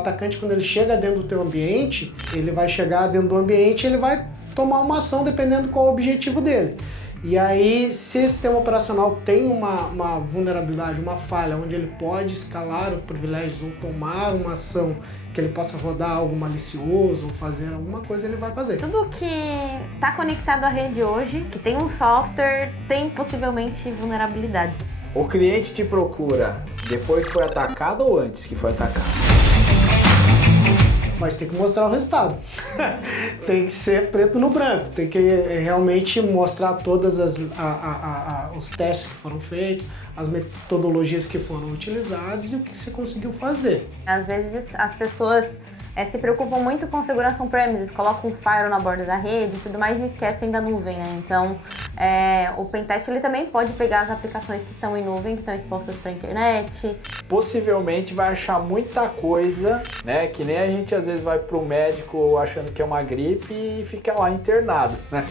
atacante, quando ele chega dentro do teu ambiente, ele vai chegar dentro do ambiente e ele vai tomar uma ação dependendo qual é o objetivo dele. E aí, se esse sistema operacional tem uma vulnerabilidade, uma falha, onde ele pode escalar os privilégios ou tomar uma ação que ele possa rodar algo malicioso ou fazer alguma coisa, ele vai fazer. Tudo que está conectado à rede hoje, que tem um software, tem possivelmente vulnerabilidades. O cliente te procura depois que foi atacado ou antes que foi atacado? Mas tem que mostrar o resultado. Tem que ser preto no branco, tem que realmente mostrar todas os testes que foram feitos, as metodologias que foram utilizadas e o que você conseguiu fazer. Às vezes as pessoas se preocupam muito com segurança on-premises, colocam um firewall na borda da rede e tudo mais e esquecem da nuvem, né? Então, o pentest ele também pode pegar as aplicações que estão em nuvem, que estão expostas para a internet. Possivelmente vai achar muita coisa, né? Que nem a gente às vezes vai pro médico achando que é uma gripe e fica lá internado, né?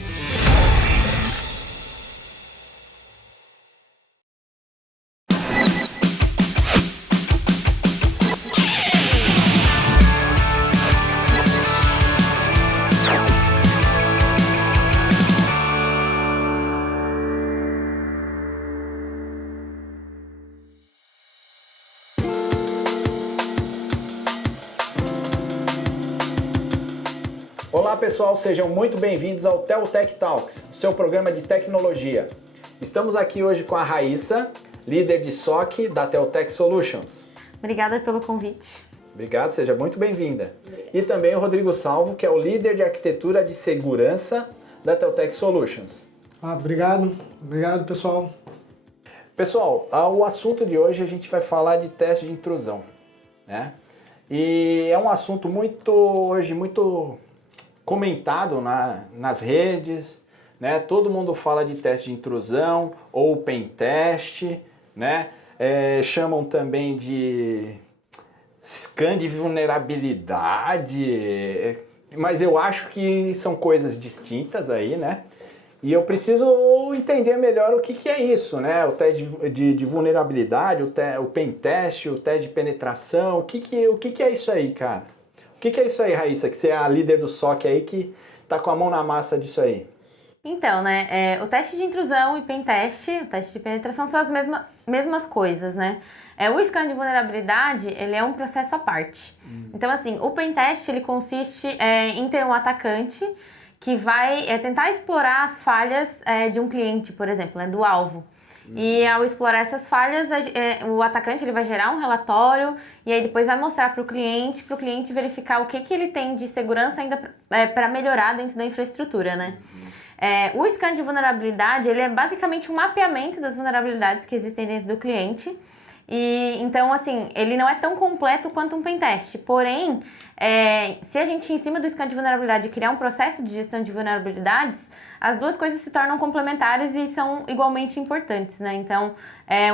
Olá pessoal, sejam muito bem-vindos ao Teltech Talks, seu programa de tecnologia. Estamos aqui hoje com a Raíssa, líder de SOC da Teltech Solutions. Obrigada pelo convite. Obrigado, seja muito bem-vinda. E também o Rodrigo Salvo, que é o líder de arquitetura de segurança da Teltech Solutions. Obrigado pessoal. Pessoal, o assunto de hoje a gente vai falar de teste de intrusão, né? E é um assunto hoje muito comentado nas redes, né? Todo mundo fala de teste de intrusão ou pentest, né? Chamam também de scan de vulnerabilidade, mas eu acho que são coisas distintas aí, né? E eu preciso entender melhor o que é isso, né? O teste de vulnerabilidade, o pentest, o teste de penetração, o que é isso aí, cara? O que é isso aí, Raíssa, que você é a líder do SOC aí que tá com a mão na massa disso aí? Então, né, o teste de intrusão e pentest, o teste de penetração são as mesmas coisas, né? O scan de vulnerabilidade, ele é um processo à parte. Então, assim, o pentest, ele consiste em ter um atacante que vai tentar explorar as falhas de um cliente, por exemplo, né, do alvo. E ao explorar essas falhas, o atacante ele vai gerar um relatório e aí depois vai mostrar para o cliente verificar o que ele tem de segurança ainda para melhorar dentro da infraestrutura, né? O scan de vulnerabilidade, ele é basicamente um mapeamento das vulnerabilidades que existem dentro do cliente. E então, assim, ele não é tão completo quanto um pentest. Porém, se a gente, em cima do scan de vulnerabilidade, criar um processo de gestão de vulnerabilidades, as duas coisas se tornam complementares e são igualmente importantes, né? Então,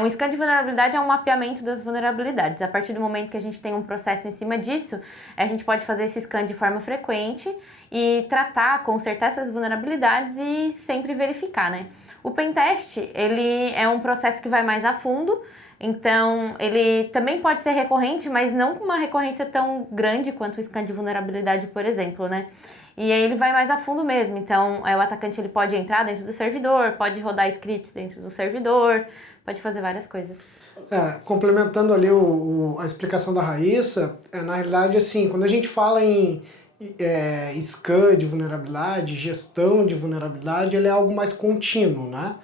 um scan de vulnerabilidade é um mapeamento das vulnerabilidades. A partir do momento que a gente tem um processo em cima disso, a gente pode fazer esse scan de forma frequente e consertar essas vulnerabilidades e sempre verificar, né? O pentest, ele é um processo que vai mais a fundo. Então, ele também pode ser recorrente, mas não com uma recorrência tão grande quanto o scan de vulnerabilidade, por exemplo, né? E aí ele vai mais a fundo mesmo. Então, o atacante ele pode entrar dentro do servidor, pode rodar scripts dentro do servidor, pode fazer várias coisas. Complementando ali a explicação da Raíssa, na realidade, assim, quando a gente fala em scan de vulnerabilidade, gestão de vulnerabilidade, ele é algo mais contínuo, né?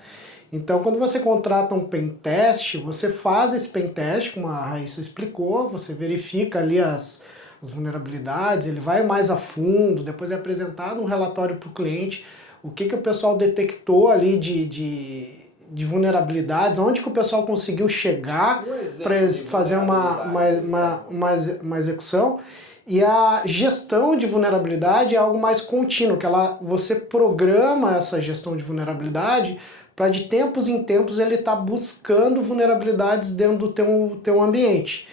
Então, quando você contrata um pentest, você faz esse pentest, como a Raíssa explicou, você verifica ali as vulnerabilidades, ele vai mais a fundo, depois é apresentado um relatório para o cliente, o que o pessoal detectou ali de vulnerabilidades, onde que o pessoal conseguiu chegar para fazer uma execução. E a gestão de vulnerabilidade é algo mais contínuo, que você programa essa gestão de vulnerabilidade para de tempos em tempos ele estar buscando vulnerabilidades dentro do teu ambiente.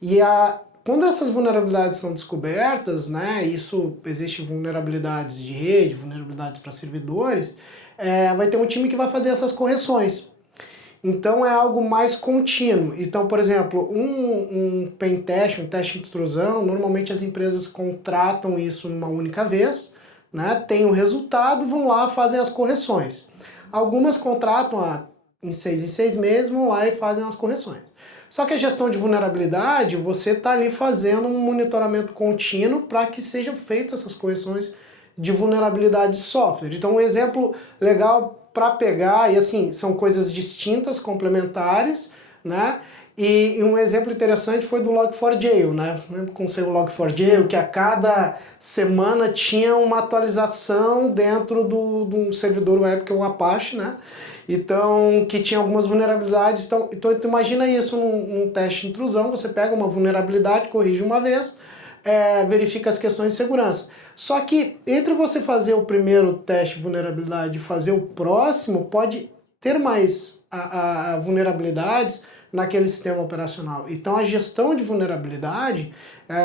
E quando essas vulnerabilidades são descobertas, né, existe vulnerabilidades de rede, vulnerabilidades para servidores, vai ter um time que vai fazer essas correções. Então é algo mais contínuo. Então, por exemplo, um pen test, um teste de intrusão, normalmente as empresas contratam isso numa única vez, né? Tem o resultado, vão lá, fazem as correções. Algumas contratam em 6 meses, vão lá e fazem as correções. Só que a gestão de vulnerabilidade, você está ali fazendo um monitoramento contínuo para que sejam feitas essas correções de vulnerabilidade de software. Então, um exemplo legal para pegar, e assim, são coisas distintas, complementares, né? E um exemplo interessante foi do Log4j, né? Com o seu Log4j, que a cada semana tinha uma atualização dentro de um servidor web, que é o Apache, né? Então, que tinha algumas vulnerabilidades. Então tu imagina isso num teste de intrusão, você pega uma vulnerabilidade, corrige uma vez, verifica as questões de segurança. Só que entre você fazer o primeiro teste de vulnerabilidade e fazer o próximo, pode ter mais vulnerabilidades naquele sistema operacional. Então a gestão de vulnerabilidade,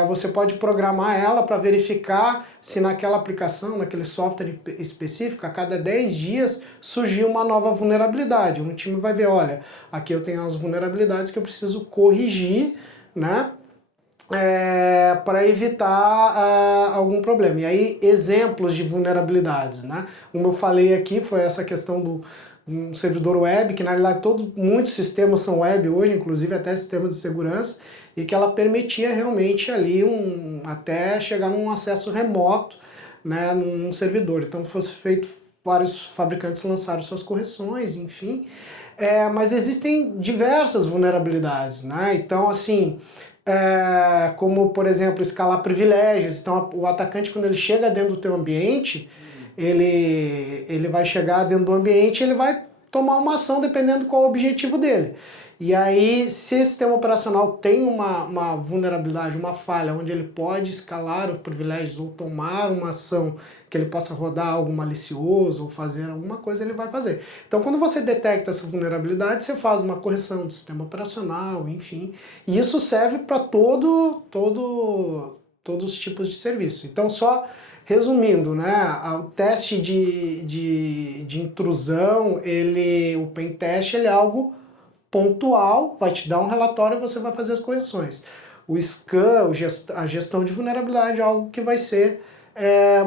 você pode programar ela para verificar se naquela aplicação, naquele software específico, a cada 10 dias surgiu uma nova vulnerabilidade. Um time vai ver, olha, aqui eu tenho as vulnerabilidades que eu preciso corrigir, né? Para evitar algum problema. E aí, exemplos de vulnerabilidades, né? Como eu falei aqui, foi essa questão do servidor web, que na realidade muitos sistemas são web hoje, inclusive até sistemas de segurança, e que ela permitia realmente ali até chegar num acesso remoto, né, num servidor. Então fosse feito, vários fabricantes lançaram suas correções, enfim. Mas existem diversas vulnerabilidades, né? Então assim, como por exemplo escalar privilégios. Então o atacante, quando ele chega dentro do teu ambiente, ele vai chegar dentro do ambiente, ele vai tomar uma ação dependendo qual é o objetivo dele. E aí, se esse sistema operacional tem uma vulnerabilidade, uma falha, onde ele pode escalar os privilégios ou tomar uma ação que ele possa rodar algo malicioso ou fazer alguma coisa, ele vai fazer. Então, quando você detecta essa vulnerabilidade, você faz uma correção do sistema operacional, enfim. E isso serve para todos os tipos de serviço. Então, só resumindo, né, o teste de intrusão, o pen test, ele é algo pontual, vai te dar um relatório e você vai fazer as correções. O scan, a gestão de vulnerabilidade é algo que vai ser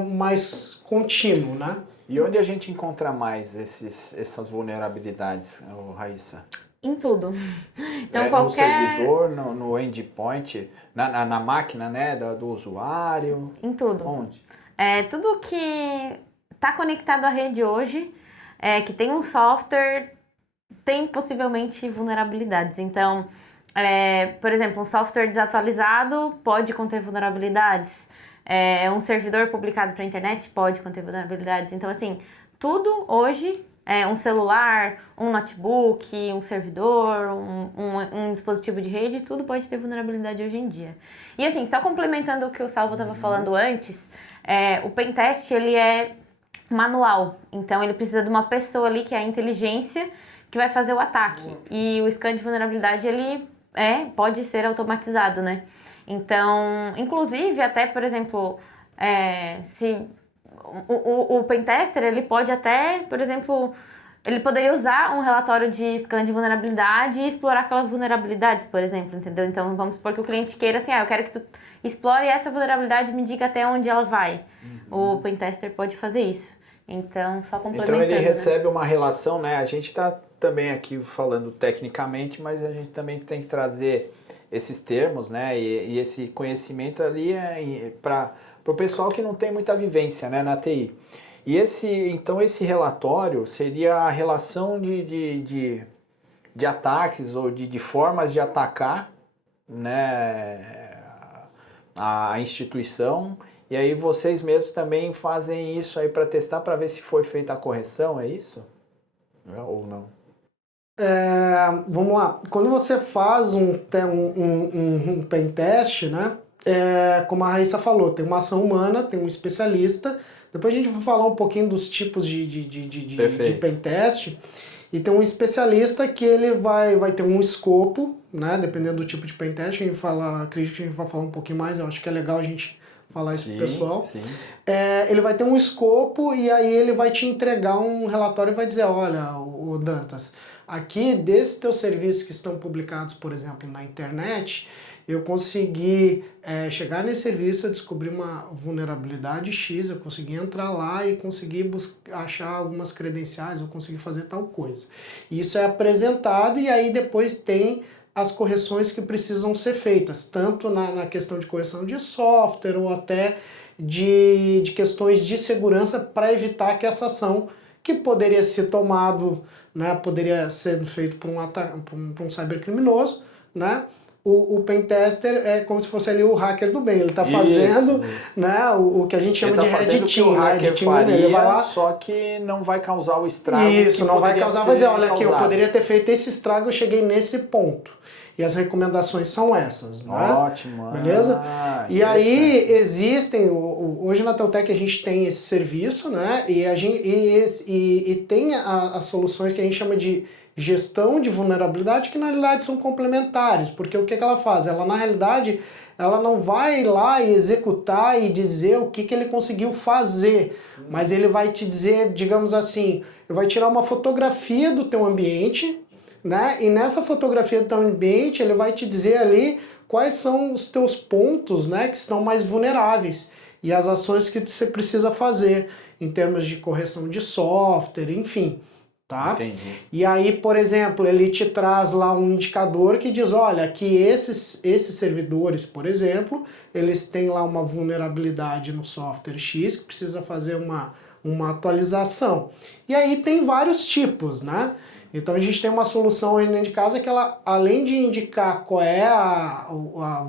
mais contínuo, né? E onde a gente encontra mais essas vulnerabilidades, Raíssa? Em tudo. Então, No servidor, no endpoint, na máquina, né, do usuário? Em tudo. Onde? Tudo que está conectado à rede hoje, que tem um software, tem possivelmente vulnerabilidades. Então, por exemplo, um software desatualizado pode conter vulnerabilidades. Um servidor publicado para a internet pode conter vulnerabilidades. Então, assim, tudo hoje, um celular, um notebook, um servidor, um dispositivo de rede, tudo pode ter vulnerabilidade hoje em dia. E assim, só complementando o que o Salvo estava falando antes, o pentest, ele é manual. Então, ele precisa de uma pessoa ali, que é a inteligência, que vai fazer o ataque. E o scan de vulnerabilidade, ele pode ser automatizado, né? Então, inclusive, até, por exemplo, se o pentester, ele pode até, por exemplo, ele poderia usar um relatório de scan de vulnerabilidade e explorar aquelas vulnerabilidades, por exemplo, entendeu? Então, vamos supor que o cliente queira assim, eu quero que tu explore essa vulnerabilidade e me diga até onde ela vai. O pentester pode fazer isso. Então, só complementando. Então, ele recebe uma relação, né? A gente está também aqui falando tecnicamente, mas a gente também tem que trazer esses termos, né? E esse conhecimento ali para o pessoal que não tem muita vivência, né, na TI. E então esse relatório seria a relação de ataques ou de formas de atacar, né, a instituição. E aí vocês mesmos também fazem isso aí para testar, para ver se foi feita a correção, é isso? Ou não? Vamos lá. Quando você faz um pen test, né? Como a Raíssa falou, tem uma ação humana, tem um especialista. Depois a gente vai falar um pouquinho dos tipos de pen test. E tem um especialista que ele vai ter um escopo, né? Dependendo do tipo de pen test, acredito que a gente vai falar um pouquinho mais. Eu acho que é legal a gente falar isso pro pessoal. Sim. Ele vai ter um escopo e aí ele vai te entregar um relatório e vai dizer, olha, o Dantas, aqui, desses teus serviços que estão publicados, por exemplo, na internet, eu consegui chegar nesse serviço, eu descobri uma vulnerabilidade X, eu consegui entrar lá e consegui achar algumas credenciais, eu consegui fazer tal coisa. Isso é apresentado e aí depois tem as correções que precisam ser feitas, tanto na questão de correção de software ou até de questões de segurança para evitar que essa ação que poderia ser tomado, né, poderia ser feito por um cybercriminoso, né? O pentester é como se fosse ali o hacker do bem, ele está fazendo né, o que a gente chama de red team, né? De team faria, ele vai lá, só que não vai causar o estrago. Isso, não vai causar, vai dizer, olha aqui, eu poderia ter feito esse estrago, eu cheguei nesse ponto. E as recomendações são essas, né? Ótimo. Beleza? E aí existem, hoje na Teutec a gente tem esse serviço, né? E tem as soluções que a gente chama de gestão de vulnerabilidade, que na realidade são complementares, porque o que ela faz? Ela na realidade, ela não vai lá e executar e dizer o que ele conseguiu fazer, mas ele vai te dizer, digamos assim, ele vai tirar uma fotografia do teu ambiente, né? E nessa fotografia do teu ambiente, ele vai te dizer ali quais são os teus pontos, né, que estão mais vulneráveis e as ações que você precisa fazer em termos de correção de software, enfim. Tá? Entendi. E aí, por exemplo, ele te traz lá um indicador que diz, olha, que esses servidores, por exemplo, eles têm lá uma vulnerabilidade no software X que precisa fazer uma atualização. E aí tem vários tipos, né? Então a gente tem uma solução aí dentro de casa que ela, além de indicar qual é a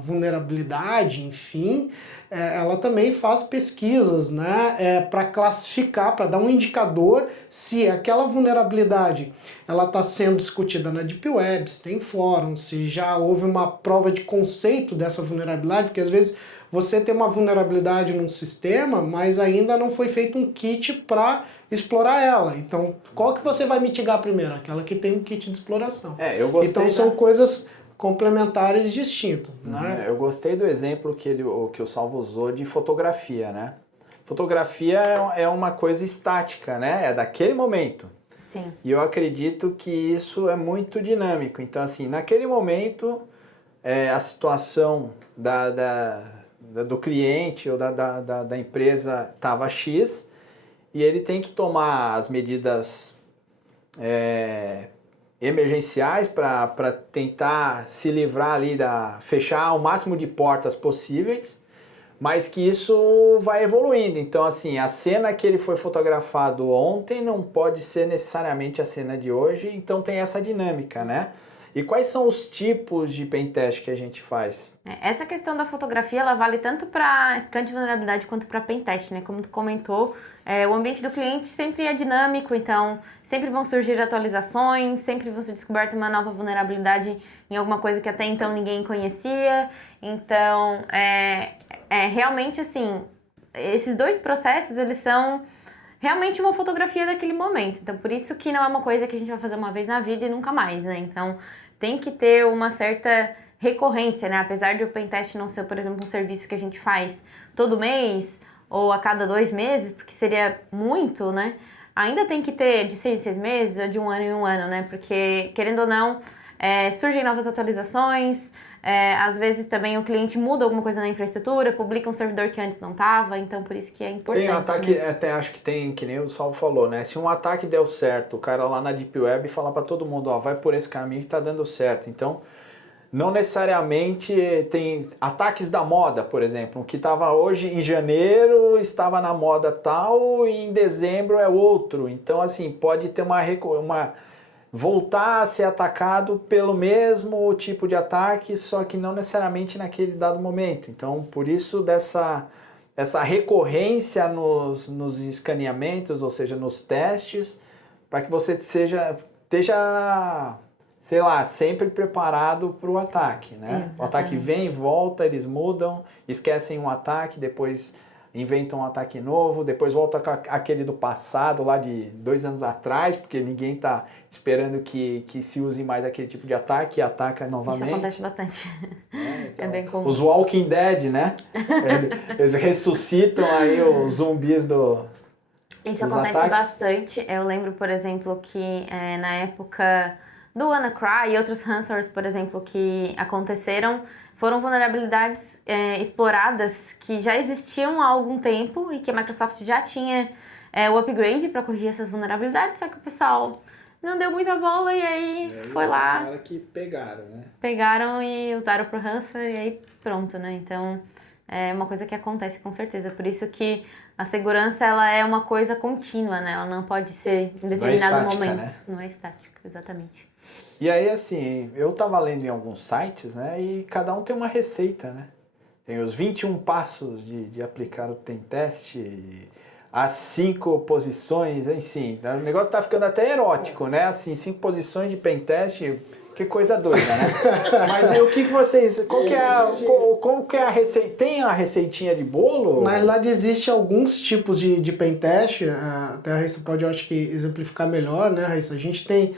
vulnerabilidade, enfim, ela também faz pesquisas, né, para classificar, para dar um indicador se aquela vulnerabilidade ela está sendo discutida na Deep Web, se tem fórum, se já houve uma prova de conceito dessa vulnerabilidade, porque às vezes você tem uma vulnerabilidade num sistema, mas ainda não foi feito um kit para explorar ela. Então, qual que você vai mitigar primeiro? Aquela que tem um kit de exploração. Eu gostei. Então, são coisas complementares e distintas. Né? Eu gostei do exemplo que o Salvo usou de fotografia, né? Fotografia é uma coisa estática, né? É daquele momento. Sim. E eu acredito que isso é muito dinâmico. Então, assim, naquele momento, a situação do cliente ou da empresa estava X, e ele tem que tomar as medidas emergenciais para tentar se livrar ali, fechar o máximo de portas possíveis, mas que isso vai evoluindo. Então, assim, a cena que ele foi fotografado ontem não pode ser necessariamente a cena de hoje, então tem essa dinâmica, né? E quais são os tipos de pentest que a gente faz? Essa questão da fotografia, ela vale tanto para scan de vulnerabilidade quanto para pentest, né? Como tu comentou, o ambiente do cliente sempre é dinâmico, então sempre vão surgir atualizações, sempre vão ser descoberta uma nova vulnerabilidade em alguma coisa que até então ninguém conhecia. Então, realmente assim, esses dois processos, eles são realmente uma fotografia daquele momento. Então, por isso que não é uma coisa que a gente vai fazer uma vez na vida e nunca mais, né? Então, tem que ter uma certa recorrência, né? Apesar de o pentest não ser, por exemplo, um serviço que a gente faz todo mês ou a cada 2 meses, porque seria muito, né? Ainda tem que ter de 6 em 6 meses ou de 1 ano em 1 ano, né? Porque, querendo ou não, surgem novas atualizações, às vezes também o cliente muda alguma coisa na infraestrutura, publica um servidor que antes não estava, então por isso que é importante. Tem um ataque, né? até acho que tem, que nem o Salvo falou, né? Se um ataque deu certo, o cara lá na Deep Web fala para todo mundo, ó, vai por esse caminho que tá dando certo. Então, não necessariamente tem ataques da moda, por exemplo, que estava hoje em janeiro, estava na moda tal e em dezembro é outro. Então, assim, pode ter voltar a ser atacado pelo mesmo tipo de ataque, só que não necessariamente naquele dado momento. Então, por isso essa recorrência nos escaneamentos, ou seja, nos testes, para que você esteja, sei lá, sempre preparado para o ataque, né? Exatamente. O ataque vem, volta, eles mudam, esquecem um ataque, depois inventam um ataque novo, depois volta com aquele do passado, lá de 2 anos atrás, porque ninguém está esperando que se use mais aquele tipo de ataque e ataca novamente. Isso acontece bastante. Então, É bem comum. Os Walking Dead, né? Eles ressuscitam aí os zumbis Isso dos acontece ataques. bastante. Eu lembro, por exemplo, que na época do WannaCry e outros ransomwares, por exemplo, que aconteceram, foram vulnerabilidades exploradas que já existiam há algum tempo e que a Microsoft já tinha o upgrade para corrigir essas vulnerabilidades, só que o pessoal não deu muita bola e aí foi lá. Cara que pegaram, né? Pegaram e usaram pro ransomware e aí pronto, né? Então é uma coisa que acontece com certeza. Por isso que a segurança ela é uma coisa contínua, né? Ela não pode ser em determinado estática, momento. né? Não é estática, exatamente. E aí, assim, eu tava lendo em alguns sites, né? E cada um tem uma receita, né? Tem os 21 passos de aplicar o pentest, as 5 posições, enfim. O negócio tá ficando até erótico, né? Assim, 5 posições de pentest, que coisa doida, né? Mas e o que vocês... Qual que é a receita? Tem a receitinha de bolo? Na realidade, existe alguns tipos de pentest, até a Raíssa pode, eu acho que, exemplificar melhor, né, Raíssa? A gente tem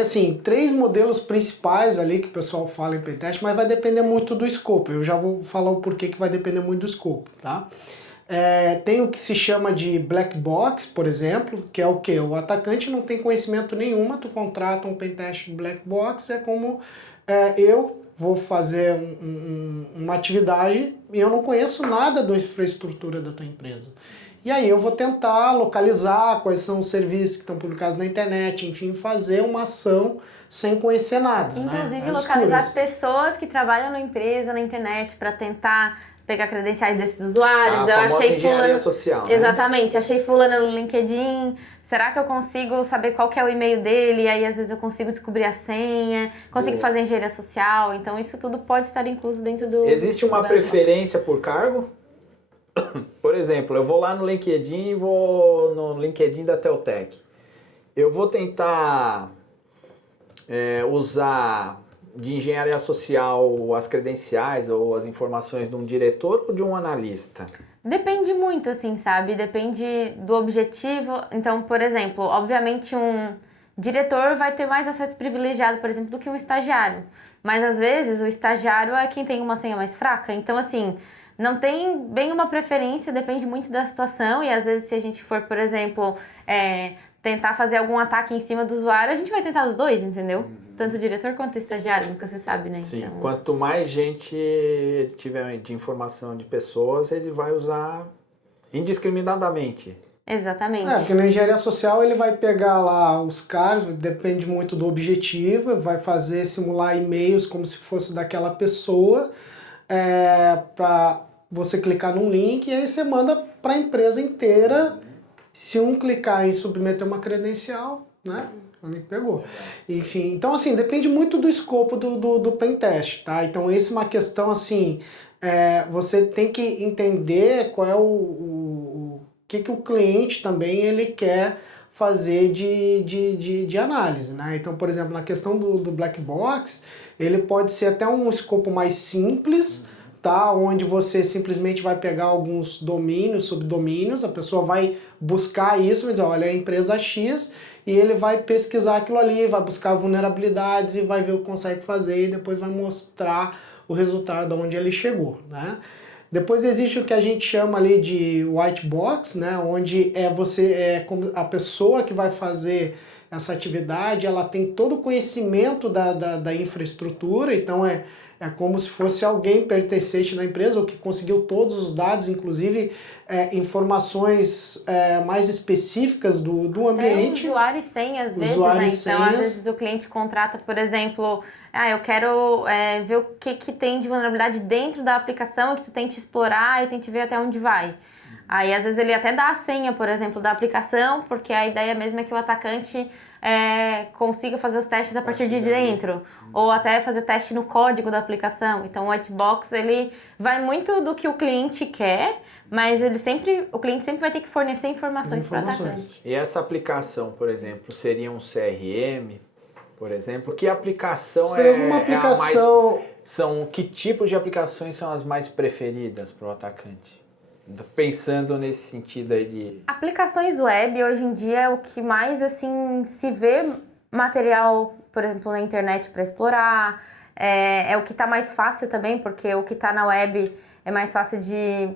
assim, 3 modelos principais ali que o pessoal fala em pentest, mas vai depender muito do escopo. Eu já vou falar o porquê que vai depender muito do escopo, tá? Tem o que se chama de black box, por exemplo, que é o quê? O atacante não tem conhecimento nenhuma, tu contrata um pentest black box, é como eu vou fazer uma atividade e eu não conheço nada da infraestrutura da tua empresa. E aí eu vou tentar localizar quais são os serviços que estão publicados na internet, enfim, fazer uma ação sem conhecer nada. Inclusive, né? localizar as pessoas que trabalham na empresa, na internet, para tentar pegar credenciais desses usuários. Eu achei fulano social, né? Exatamente, achei fulano no LinkedIn. Será que eu consigo saber qual que é o e-mail dele? Aí às vezes eu consigo descobrir a senha, consigo fazer engenharia social. Então isso tudo pode estar incluso dentro do... Existe uma preferência por cargo? Por exemplo, eu vou lá no LinkedIn e vou no LinkedIn da Teltec. Eu vou tentar usar de engenharia social as credenciais ou as informações de um diretor ou de um analista? Depende muito, assim, sabe? Depende do objetivo. Então, por exemplo, obviamente um diretor vai ter mais acesso privilegiado, por exemplo, do que um estagiário. Mas às vezes o estagiário é quem tem uma senha mais fraca. Então, assim, não tem bem uma preferência, depende muito da situação. E às vezes se a gente for, por exemplo, tentar fazer algum ataque em cima do usuário, a gente vai tentar os dois, entendeu? Tanto o diretor quanto o estagiário, nunca se sabe, né? Sim, então... quanto mais gente tiver de informação de pessoas, ele vai usar indiscriminadamente. Exatamente. Porque na engenharia social ele vai pegar lá os caras, depende muito do objetivo, vai fazer simular e-mails como se fosse daquela pessoa, para você clicar num link e aí você manda para a empresa inteira. Se um clicar em submeter uma credencial, né? Ele pegou. Enfim, então assim, depende muito do escopo do pentest, tá? Então essa é uma questão assim, você tem que entender qual é o que o cliente também ele quer fazer de análise, né? Então, por exemplo, na questão do black box, ele pode ser até um escopo mais simples, tá? Onde você simplesmente vai pegar alguns domínios, subdomínios, a pessoa vai buscar isso, vai dizer, olha, é a empresa X, e ele vai pesquisar aquilo ali, vai buscar vulnerabilidades e vai ver o que consegue fazer e depois vai mostrar o resultado onde ele chegou, né? Depois existe o que a gente chama ali de white box, né? Onde como a pessoa que vai fazer essa atividade, ela tem todo o conhecimento da infraestrutura, então é como se fosse alguém pertencente na empresa ou que conseguiu todos os dados, inclusive informações mais específicas do ambiente. Usuário e senha, às vezes, Usuário né? e Então, senhas. às vezes o cliente contrata, por exemplo, eu quero ver o que tem de vulnerabilidade dentro da aplicação, que tu tente explorar e tente ver até onde vai. Aí, às vezes, ele até dá a senha, por exemplo, da aplicação, porque a ideia mesmo é que o atacante consiga fazer os testes a partir de dentro, ou até fazer teste no código da aplicação. Então o white box ele vai muito do que o cliente quer, mas o cliente sempre vai ter que fornecer informações para o atacante. E essa aplicação, por exemplo, seria um CRM, por exemplo? Que aplicação seria uma aplicação... Que tipos de aplicações são as mais preferidas para o atacante? Pensando nesse sentido aí de... Aplicações web, hoje em dia, é o que mais, assim, se vê material, por exemplo, na internet para explorar. É o que está mais fácil também, porque o que está na web é mais fácil de,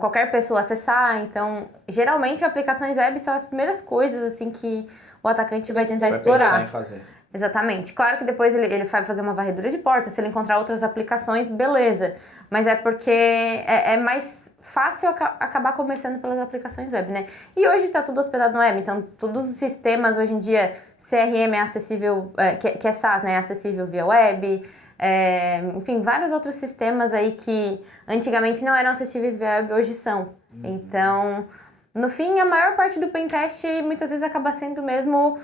qualquer pessoa acessar. Então, geralmente, aplicações web são as primeiras coisas, assim, que o atacante vai tentar Vai explorar. pensar em fazer. Exatamente. Claro que depois ele vai fazer uma varredura de porta, se ele encontrar outras aplicações, beleza. Mas é porque é mais fácil acabar começando pelas aplicações web, né? E hoje tá tudo hospedado no web, então todos os sistemas hoje em dia, CRM é acessível, que é SaaS, né? É acessível via web, enfim, vários outros sistemas aí que antigamente não eram acessíveis via web, hoje são. Então, no fim, a maior parte do pentest muitas vezes acaba sendo mesmo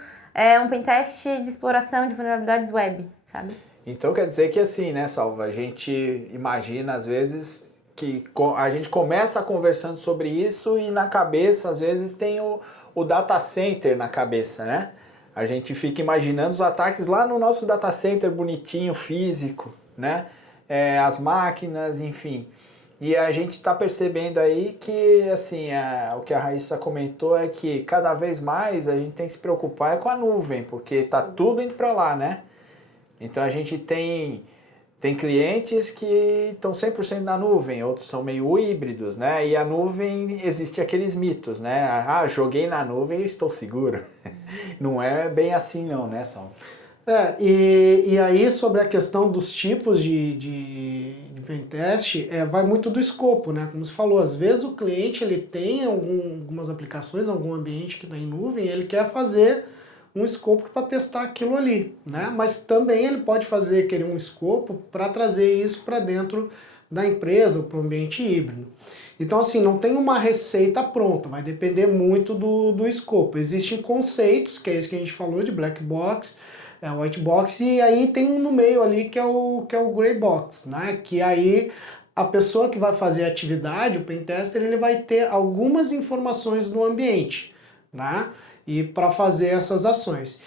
um pentest de exploração de vulnerabilidades web, sabe? Então quer dizer que assim, né, Salva, a gente imagina às vezes que a gente começa conversando sobre isso e na cabeça às vezes tem o data center na cabeça, né? A gente fica imaginando os ataques lá no nosso data center bonitinho, físico, né? As máquinas, enfim. E a gente está percebendo aí que, assim, o que a Raíssa comentou é que cada vez mais a gente tem que se preocupar com a nuvem, porque tá tudo indo para lá, né? Então a gente tem clientes que estão 100% na nuvem, outros são meio híbridos, né? E a nuvem, existe aqueles mitos, né? Ah, joguei na nuvem e estou seguro. Não é bem assim não, né, Sal? E aí sobre a questão dos tipos de pentest, vai muito do escopo, né? Como você falou, às vezes o cliente ele tem algumas aplicações, algum ambiente que está em nuvem, ele quer fazer um escopo para testar aquilo ali, né? Mas também ele pode querer um escopo para trazer isso para dentro da empresa ou para o ambiente híbrido. Então, assim, não tem uma receita pronta, vai depender muito do escopo. Existem conceitos, que é isso que a gente falou, de black box, white box, e aí tem um no meio ali que é o gray box, né? Que aí a pessoa que vai fazer a atividade, o pentester, ele vai ter algumas informações do ambiente, né? E para fazer essas ações.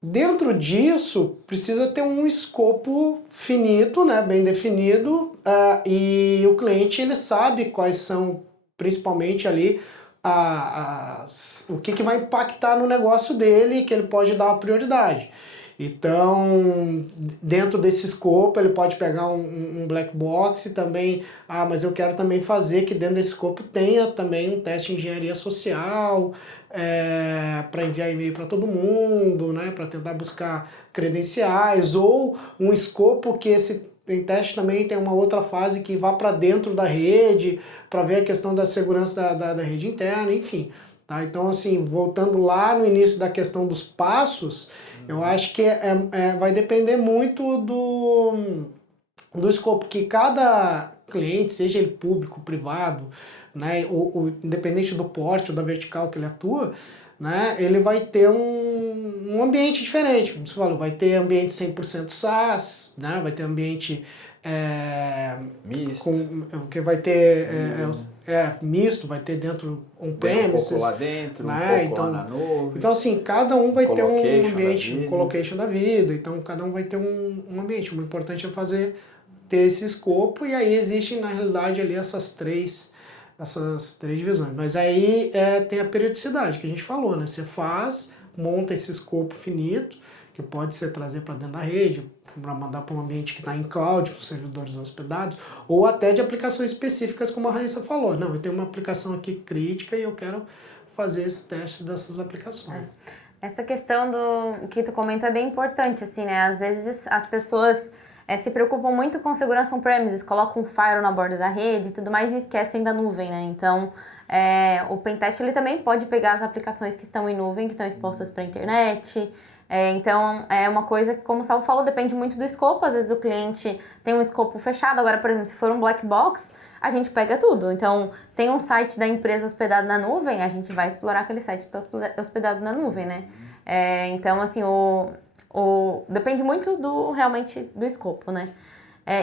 Dentro disso, precisa ter um escopo finito, né, bem definido, e o cliente ele sabe quais são, principalmente ali, o que vai impactar no negócio dele, que ele pode dar uma prioridade. Então, dentro desse escopo, ele pode pegar um black box e também, mas eu quero também fazer que dentro desse escopo tenha também um teste de engenharia social, para enviar e-mail para todo mundo, né, para tentar buscar credenciais, ou um escopo que esse teste também tem uma outra fase que vá para dentro da rede, para ver a questão da segurança da rede interna, enfim. Tá? Então, assim, voltando lá no início da questão dos passos, eu acho que vai depender muito do escopo que cada cliente, seja ele público, privado, né, independente do porte ou da vertical que ele atua, né, ele vai ter um ambiente diferente, como você falou, vai ter ambiente 100% SaaS, né, vai ter ambiente misto, que vai ter misto, vai ter dentro on-premises, um pouco lá dentro, né, um pouco lá na nuvem. Então assim, cada um vai ter um ambiente, um colocation da vida, então cada um vai ter um ambiente. O importante é ter esse escopo, e aí existem na realidade ali essas três divisões. Mas aí tem a periodicidade que a gente falou, né? Você monta esse escopo finito, que pode ser trazer para dentro da rede, para mandar para um ambiente que está em cloud, para os servidores hospedados, ou até de aplicações específicas, como a Raíssa falou. Não, eu tenho uma aplicação aqui crítica e eu quero fazer esse teste dessas aplicações. Essa questão do que tu comentou é bem importante, assim, né? Às vezes as pessoas se preocupam muito com segurança on-premises, colocam um firewall na borda da rede e tudo mais e esquecem da nuvem, né? Então, o pentest ele também pode pegar as aplicações que estão em nuvem, que estão expostas para a internet. Então, é uma coisa que, como o Salvo falou, depende muito do escopo. Às vezes o cliente tem um escopo fechado. Agora, por exemplo, se for um black box, a gente pega tudo. Então, tem um site da empresa hospedado na nuvem, a gente vai explorar aquele site que está hospedado na nuvem, né? Então, assim, depende muito realmente do escopo, né?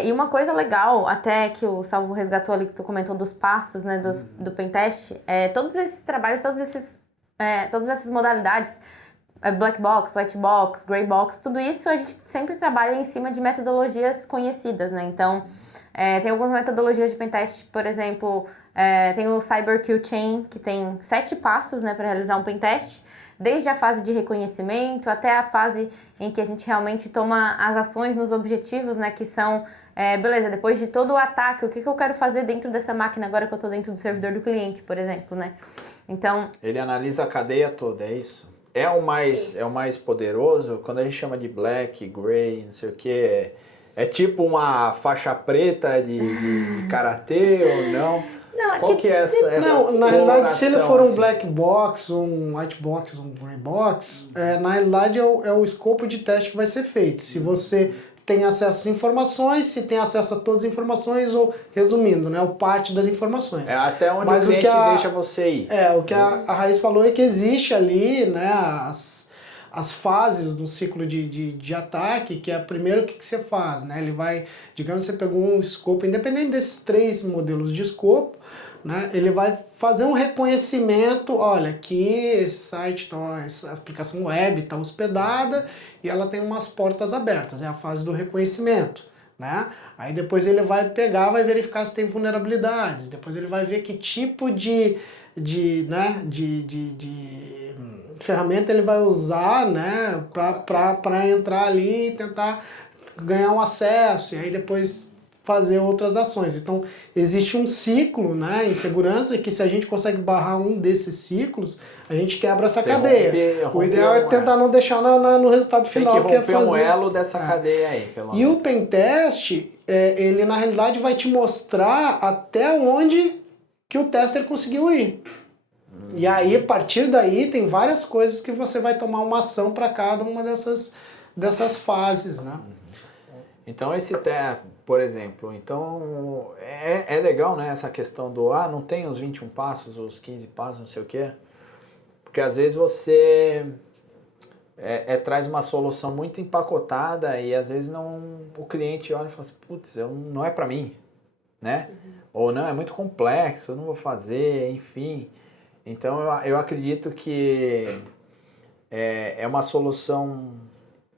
E uma coisa legal, até que o Salvo resgatou ali, que tu comentou dos passos, né, do pentest, todos esses trabalhos, todas essas modalidades, black box, white box, gray box, tudo isso a gente sempre trabalha em cima de metodologias conhecidas, né? Então, tem algumas metodologias de pentest, por exemplo, tem o Cyber Kill Chain, que tem 7 passos, né, para realizar um pentest, desde a fase de reconhecimento até a fase em que a gente realmente toma as ações nos objetivos, né, que são, beleza, depois de todo o ataque, o que eu quero fazer dentro dessa máquina agora que eu estou dentro do servidor do cliente, por exemplo, né? Então... Ele analisa a cadeia toda, é isso? é o mais poderoso, quando a gente chama de black, gray, não sei o que, é tipo uma faixa preta de karatê ou não? Não, Qual que é essa Não, na realidade, se ele for um assim? black box, um white box, um gray box, na realidade é o escopo de teste que vai ser feito. Se você tem acesso às informações, se tem acesso a todas as informações, ou resumindo, né, o parte das informações. É até onde Mas o cliente deixa você ir. O que a Raiz falou é que existe ali, né, as fases do ciclo de ataque, que é primeiro o que você faz, né? Ele vai, digamos, você pegou um escopo, independente desses 3 modelos de escopo, né? Ele vai fazer um reconhecimento, olha, aqui esse site, essa aplicação web está hospedada e ela tem umas portas abertas, é a fase do reconhecimento, né? Aí depois ele vai pegar, vai verificar se tem vulnerabilidades, depois ele vai ver que tipo de ferramenta ele vai usar, né, para entrar ali e tentar ganhar um acesso, e aí depois fazer outras ações. Então, existe um ciclo, né, em segurança, que se a gente consegue barrar um desses ciclos, a gente quebra essa cadeia. O ideal é tentar não deixar no resultado final, que é fazer um elo dessa cadeia aí. E o pentest, ele na realidade vai te mostrar até onde que o tester conseguiu ir. E aí, a partir daí, tem várias coisas que você vai tomar uma ação para cada uma dessas fases, né? Então, por exemplo, então é legal, né, essa questão do, não tem os 21 passos, os 15 passos, não sei o quê, porque às vezes você traz uma solução muito empacotada e às vezes o cliente olha e fala assim, putz, não é para mim, né? Ou não, é muito complexo, eu não vou fazer, enfim. Então, eu acredito que é uma solução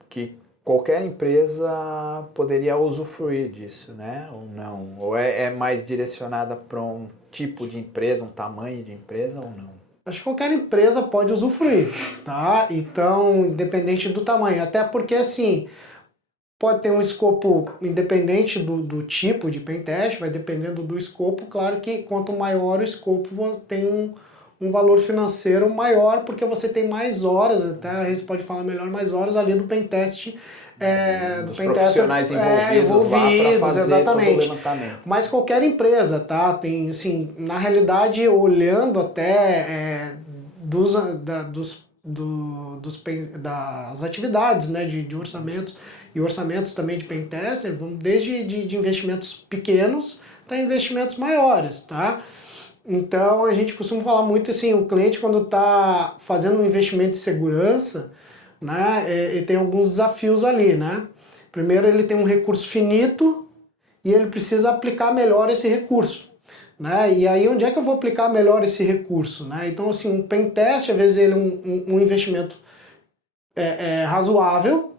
que qualquer empresa poderia usufruir disso, né? Ou não? Ou é mais direcionada para um tipo de empresa, um tamanho de empresa ou não? Acho que qualquer empresa pode usufruir, tá? Então, independente do tamanho. Até porque, assim, pode ter um escopo independente do tipo de pentest, vai dependendo do escopo. Claro que quanto maior o escopo, tem um valor financeiro maior, porque você tem mais horas, até a gente pode falar melhor, mais horas ali do pentest. Dos profissionais envolvidos lá para fazer exatamente. todo o levantamento. Mas qualquer empresa, tá? Tem, assim, na realidade, olhando até das atividades, né, de orçamentos e orçamentos também de pentester, vamos desde de investimentos pequenos até investimentos maiores, tá? Então, a gente costuma falar muito assim, o cliente quando está fazendo um investimento de segurança, né, ele tem alguns desafios ali, né? Primeiro, ele tem um recurso finito e ele precisa aplicar melhor esse recurso, né? E aí, onde é que eu vou aplicar melhor esse recurso, né? Então, assim, um pentest, às vezes, ele é um investimento razoável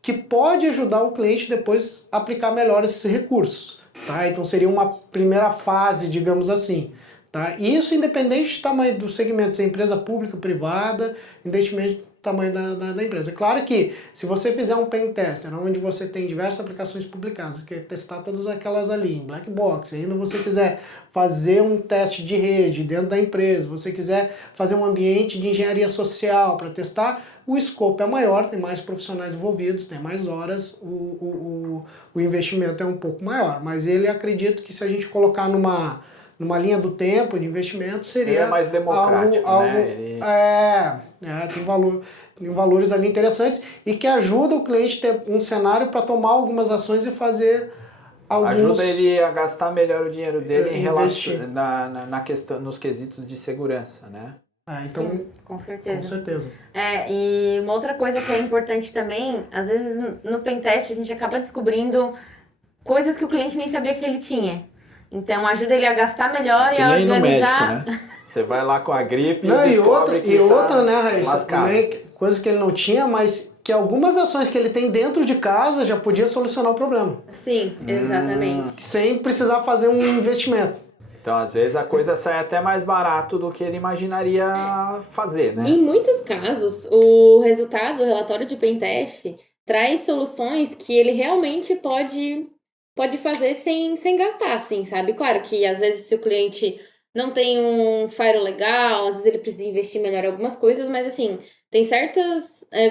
que pode ajudar o cliente depois a aplicar melhor esses recursos, tá? Então, seria uma primeira fase, digamos assim. Tá? Isso independente do tamanho do segmento, se é empresa pública, privada, independente do tamanho da empresa. Claro que se você fizer um pen tester, onde você tem diversas aplicações publicadas, quer testar todas aquelas ali em black box, ainda você quiser fazer um teste de rede dentro da empresa, você quiser fazer um ambiente de engenharia social para testar, o escopo é maior, tem mais profissionais envolvidos, tem mais horas, o investimento é um pouco maior. Mas ele, acredito que se a gente colocar numa linha do tempo de investimento, seria ele é mais democrático, né? Tem valores ali interessantes e que ajuda o cliente a ter um cenário para tomar algumas ações e fazer ajuda ele a gastar melhor o dinheiro dele em relação na questão, nos quesitos de segurança, né? Então, sim, com certeza. Com certeza. E uma outra coisa que é importante também, às vezes no pentest a gente acaba descobrindo coisas que o cliente nem sabia que ele tinha. Então ajuda ele a gastar melhor e a organizar. No médico, né? Você vai lá com a gripe e descobre que outra, né, Raíssa? Coisas que ele não tinha, mas que algumas ações que ele tem dentro de casa já podia solucionar o problema. Sim, exatamente. Sem precisar fazer um investimento. Então, às vezes, a coisa sai até mais barato do que ele imaginaria fazer, né? Em muitos casos, o relatório de pentest, traz soluções que ele realmente pode fazer sem gastar, assim, sabe? Claro que, às vezes, se o cliente não tem um firewall legal, às vezes ele precisa investir melhor em algumas coisas, mas assim, tem certas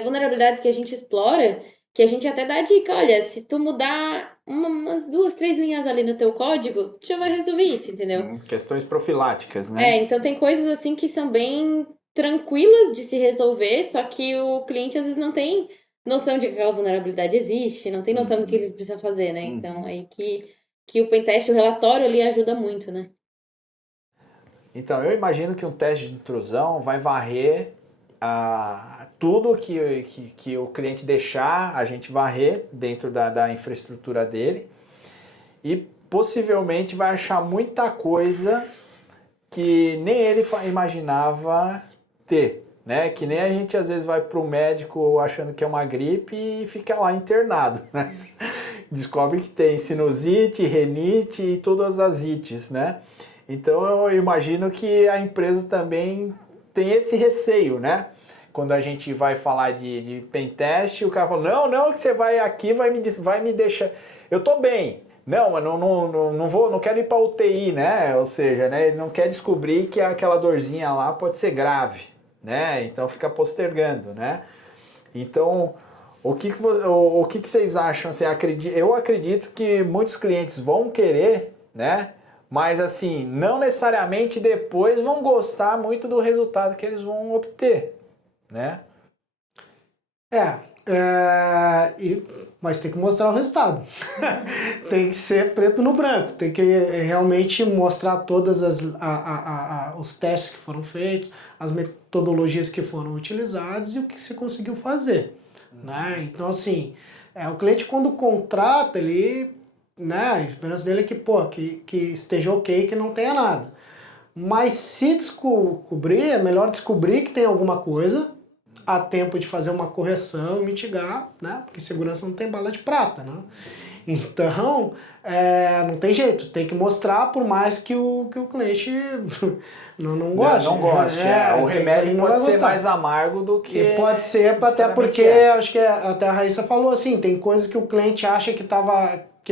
vulnerabilidades que a gente explora que a gente até dá a dica, olha, se tu mudar umas 2, 3 linhas ali no teu código, tu já vai resolver isso, entendeu? Questões profiláticas, né? Então tem coisas assim que são bem tranquilas de se resolver, só que o cliente às vezes não tem noção de que aquela vulnerabilidade existe, não tem noção do que ele precisa fazer, né? Então aí que o pentest, o relatório ali ajuda muito, né? Então, eu imagino que um teste de intrusão vai varrer tudo que o cliente deixar, a gente varrer dentro da infraestrutura dele e possivelmente vai achar muita coisa que nem ele imaginava ter, né? Que nem a gente às vezes vai para o médico achando que é uma gripe e fica lá internado, né? Descobre que tem sinusite, renite e todas as ites, né? Então eu imagino que a empresa também tem esse receio, né? Quando a gente vai falar de pentest, o cara fala, não, que você vai aqui, vai me deixar... Eu tô bem. Não, mas não quero ir para UTI, né? Ou seja, né, ele não quer descobrir que aquela dorzinha lá pode ser grave, né? Então fica postergando, né? Então, o que vocês acham? Assim, eu acredito que muitos clientes vão querer, né? Mas assim, não necessariamente depois vão gostar muito do resultado que eles vão obter, né? Mas tem que mostrar o resultado. Tem que ser preto no branco. Tem que realmente mostrar todas os testes que foram feitos, as metodologias que foram utilizadas e o que você conseguiu fazer. Né? Então, assim, o cliente quando contrata, ele, né, a esperança dele é que esteja ok, que não tenha nada. Mas se descobrir, é melhor descobrir que tem alguma coisa, há tempo de fazer uma correção e mitigar, né? Porque segurança não tem bala de prata, né? Então, não tem jeito, tem que mostrar, por mais que o cliente não goste. Não goste, o remédio pode ser mais amargo do que... E pode ser, até porque, acho que até a Raíssa falou assim, tem coisas que o cliente acha que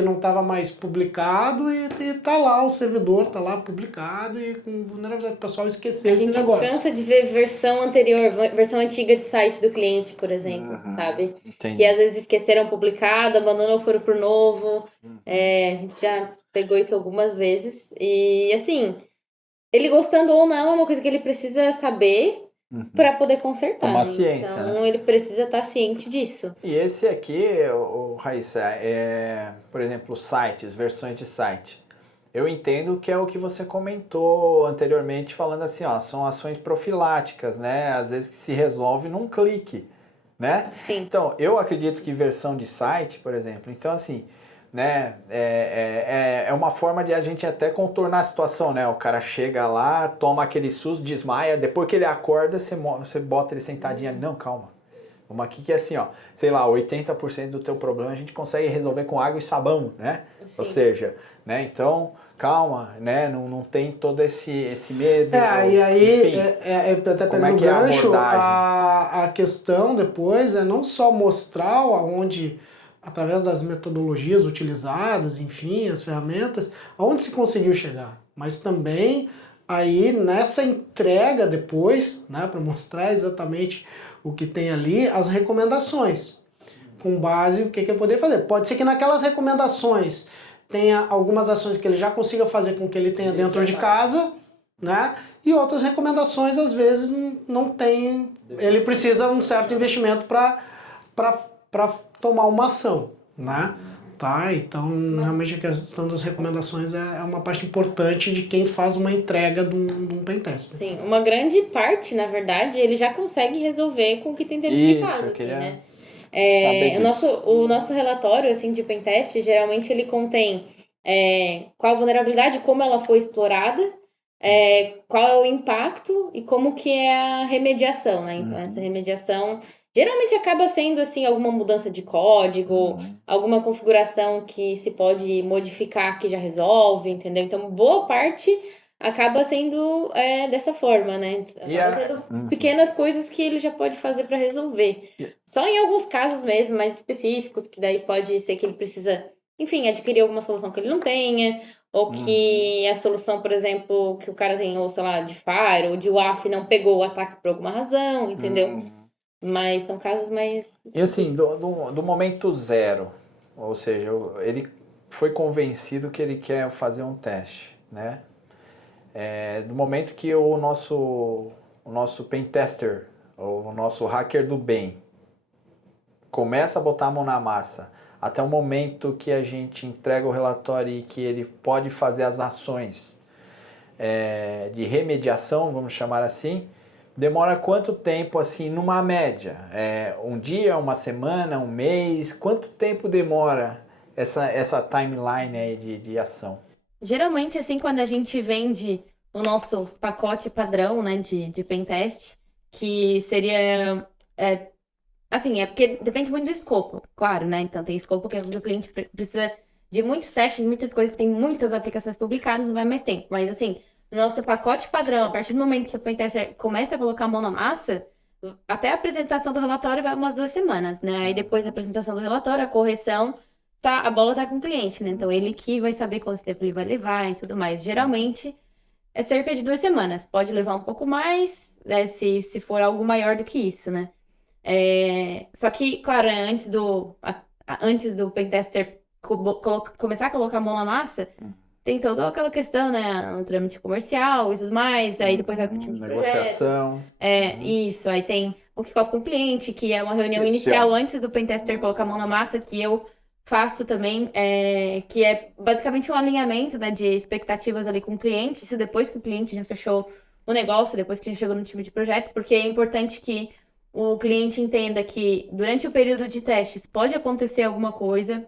não estava mais publicado e tá lá, o servidor tá lá publicado e com vulnerabilidade, o pessoal esqueceu esse negócio. A gente cansa de ver versão anterior, versão antiga de site do cliente, por exemplo, sabe? Entendi. Que às vezes esqueceram publicado, abandonou, foram pro novo. A gente já pegou isso algumas vezes. E assim, ele gostando ou não, é uma coisa que ele precisa saber para poder consertar. Uma ciência, então, né? ele precisa estar ciente disso. E esse aqui, Raíssa, por exemplo, sites, versões de site. Eu entendo que é o que você comentou anteriormente, falando assim, ó, são ações profiláticas, né? Às vezes que se resolve num clique, né? Sim. Então, eu acredito que versão de site, por exemplo, então assim, né, é uma forma de a gente até contornar a situação, né? O cara chega lá, toma aquele susto, desmaia, depois que ele acorda, você bota ele sentadinho ali, não, calma. Vamos aqui que é assim, ó, sei lá, 80% do teu problema a gente consegue resolver com água e sabão, né? Sim. Ou seja, né, então, calma, né, não tem todo esse medo. E aí, enfim, até pegando o gancho, a questão depois é não só mostrar aonde, através das metodologias utilizadas, enfim, as ferramentas, aonde se conseguiu chegar, mas também aí nessa entrega depois, né, para mostrar exatamente o que tem ali, as recomendações, com base no que ele poderia fazer. Pode ser que naquelas recomendações tenha algumas ações que ele já consiga fazer com que ele tenha dentro de casa, né? E outras recomendações, às vezes, não tem. Ele precisa de um certo investimento para tomar uma ação, né? Tá? Então, realmente, a questão das recomendações é uma parte importante de quem faz uma entrega de um pentest. Sim, uma grande parte, na verdade, ele já consegue resolver com o que tem dentro de casa, assim, né? O nosso relatório, assim, de pentest, geralmente ele contém qual a vulnerabilidade, como ela foi explorada, qual é o impacto e como que é a remediação, né? Então, essa remediação geralmente acaba sendo, assim, alguma mudança de código, alguma configuração que se pode modificar que já resolve, entendeu? Então, boa parte acaba sendo dessa forma, né? Acaba sendo pequenas coisas que ele já pode fazer para resolver. Só em alguns casos mesmo, mais específicos, que daí pode ser que ele precisa, enfim, adquirir alguma solução que ele não tenha, ou que a solução, por exemplo, que o cara tem, ou sei lá, de Fire ou de WAF não pegou o ataque por alguma razão, entendeu? Mas são casos mais... E assim, do momento zero, ou seja, ele foi convencido que ele quer fazer um teste, né? Do momento que o nosso pentester, ou o nosso hacker do bem, começa a botar a mão na massa, até o momento que a gente entrega o relatório e que ele pode fazer as ações de remediação, vamos chamar assim, demora quanto tempo, assim, numa média? Um dia, uma semana, um mês? Quanto tempo demora essa timeline aí de ação? Geralmente, assim, quando a gente vende o nosso pacote padrão, né, de pentest, que seria... assim, é porque depende muito do escopo, claro, né? Então, tem escopo que o cliente precisa de muitos testes, muitas coisas, tem muitas aplicações publicadas, não vai mais tempo. Mas, assim, no nosso pacote padrão, a partir do momento que o pentester começa a colocar a mão na massa, até a apresentação do relatório vai umas 2 semanas, né? Aí depois da apresentação do relatório, a correção, a bola tá com o cliente, né? Então, ele que vai saber quanto tempo ele vai levar e tudo mais. Geralmente, é cerca de 2 semanas. Pode levar um pouco mais, né, se for algo maior do que isso, né? Só que, claro, antes do pentester começar a colocar a mão na massa, tem toda aquela questão, né? O trâmite comercial e tudo mais, aí depois vai pro time de negociação. Isso, aí tem o kickoff com o cliente, que é uma reunião inicial antes do pentester colocar a mão na massa, que eu faço também, que é basicamente um alinhamento, né, de expectativas ali com o cliente, isso depois que o cliente já fechou o negócio, depois que a gente chegou no time de projetos, porque é importante que o cliente entenda que durante o período de testes pode acontecer alguma coisa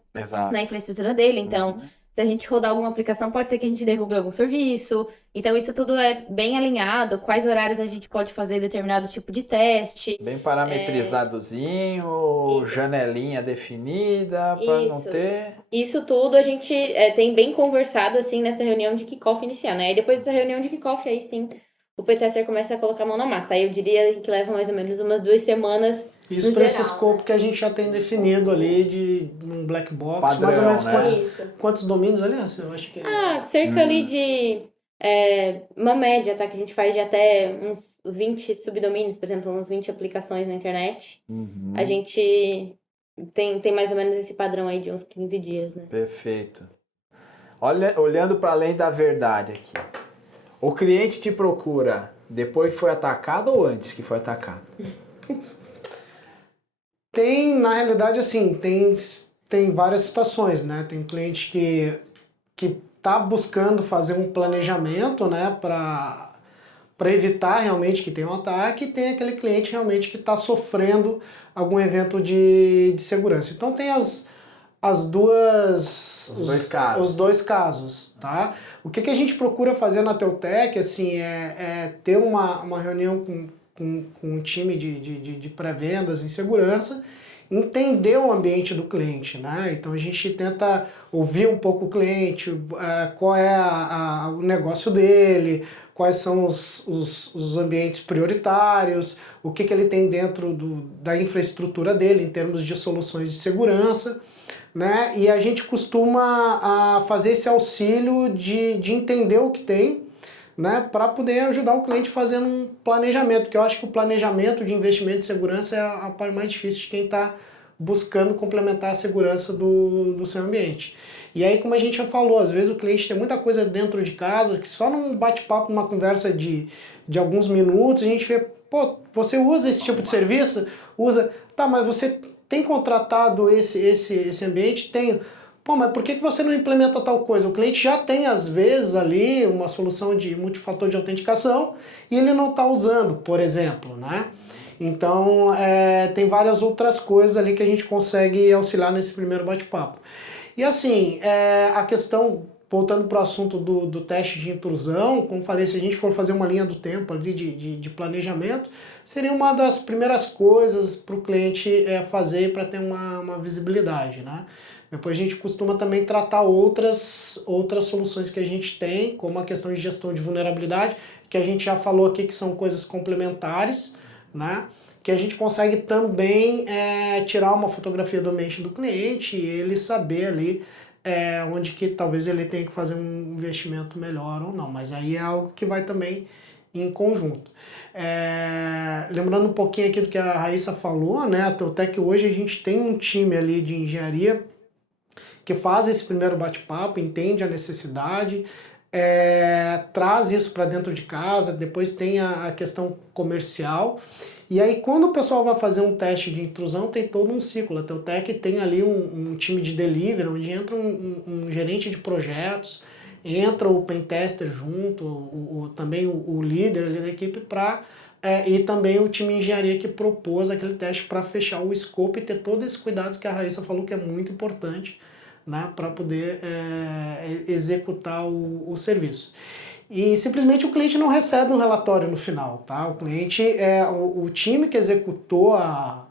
na infraestrutura dele, então se a gente rodar alguma aplicação, pode ser que a gente derrube algum serviço, então isso tudo é bem alinhado, quais horários a gente pode fazer determinado tipo de teste. Bem parametrizadozinho, janelinha definida, para não ter... Isso tudo a gente tem bem conversado, assim, nessa reunião de kickoff inicial, né? E depois dessa reunião de kickoff, aí sim, o pentester começa a colocar a mão na massa. Aí eu diria que leva mais ou menos umas 2 semanas. Isso para esse escopo que a gente já tem definido ali de um black box, padrão, mais ou menos, né? quantos domínios, aliás? Eu acho que cerca ali de uma média, tá? Que a gente faz de até uns 20 subdomínios, por exemplo, uns 20 aplicações na internet. A gente tem mais ou menos esse padrão aí de uns 15 dias, né? Perfeito. Olhando para além da verdade aqui. O cliente te procura depois que foi atacado ou antes que foi atacado? Tem, na realidade, assim, tem várias situações, né? Tem cliente que tá buscando fazer um planejamento, né, para evitar realmente que tenha um ataque, e tem aquele cliente realmente que está sofrendo algum evento de segurança. Então tem os dois casos, tá? O que a gente procura fazer na Teutec, assim, é ter uma reunião com um time de pré-vendas em segurança, entender o ambiente do cliente, né? Então a gente tenta ouvir um pouco o cliente, qual é o negócio dele, quais são os ambientes prioritários, o que ele tem dentro da infraestrutura dele em termos de soluções de segurança, né? E a gente costuma fazer esse auxílio de entender o que tem, né, para poder ajudar o cliente fazendo um planejamento, que eu acho que o planejamento de investimento de segurança é a parte mais difícil de quem está buscando complementar a segurança do seu ambiente. E aí, como a gente já falou, às vezes o cliente tem muita coisa dentro de casa que só num bate-papo, numa conversa de alguns minutos, a gente vê, pô, você usa esse tipo de serviço? Usa. Tá, mas você tem contratado esse ambiente? Tenho. Pô, mas por que você não implementa tal coisa? O cliente já tem, às vezes, ali uma solução de multifator de autenticação e ele não está usando, por exemplo, né? Então, tem várias outras coisas ali que a gente consegue auxiliar nesse primeiro bate-papo. E assim, a questão, voltando para o assunto do teste de intrusão, como falei, se a gente for fazer uma linha do tempo ali de planejamento, seria uma das primeiras coisas para o cliente fazer para ter uma visibilidade, né? Depois a gente costuma também tratar outras soluções que a gente tem, como a questão de gestão de vulnerabilidade, que a gente já falou aqui que são coisas complementares, né? Que a gente consegue também tirar uma fotografia do ambiente do cliente e ele saber ali onde que talvez ele tenha que fazer um investimento melhor ou não, mas aí é algo que vai também em conjunto. Lembrando um pouquinho aqui do que a Raíssa falou, né, a Teutec hoje a gente tem um time ali de engenharia que faz esse primeiro bate-papo, entende a necessidade, traz isso para dentro de casa, depois tem a questão comercial. E aí, quando o pessoal vai fazer um teste de intrusão, tem todo um ciclo. A Teutec tem ali um time de delivery, onde entra um gerente de projetos, entra o pentester junto, também o líder ali da equipe, e também o time de engenharia que propôs aquele teste para fechar o escopo e ter todos esses cuidados que a Raíssa falou que é muito importante, né, para poder executar o serviço. E simplesmente o cliente não recebe um relatório no final, tá? O cliente, o time que executou o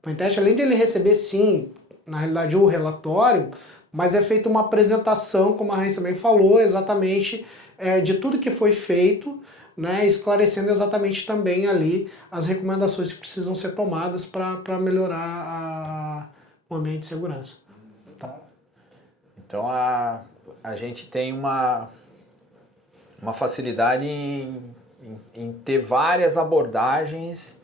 pentest, além de ele receber, sim, na realidade, o relatório, mas é feita uma apresentação, como a Raíssa também falou, exatamente de tudo que foi feito, né, esclarecendo exatamente também ali as recomendações que precisam ser tomadas para melhorar o ambiente de segurança. Tá? Então a gente tem uma facilidade em ter várias abordagens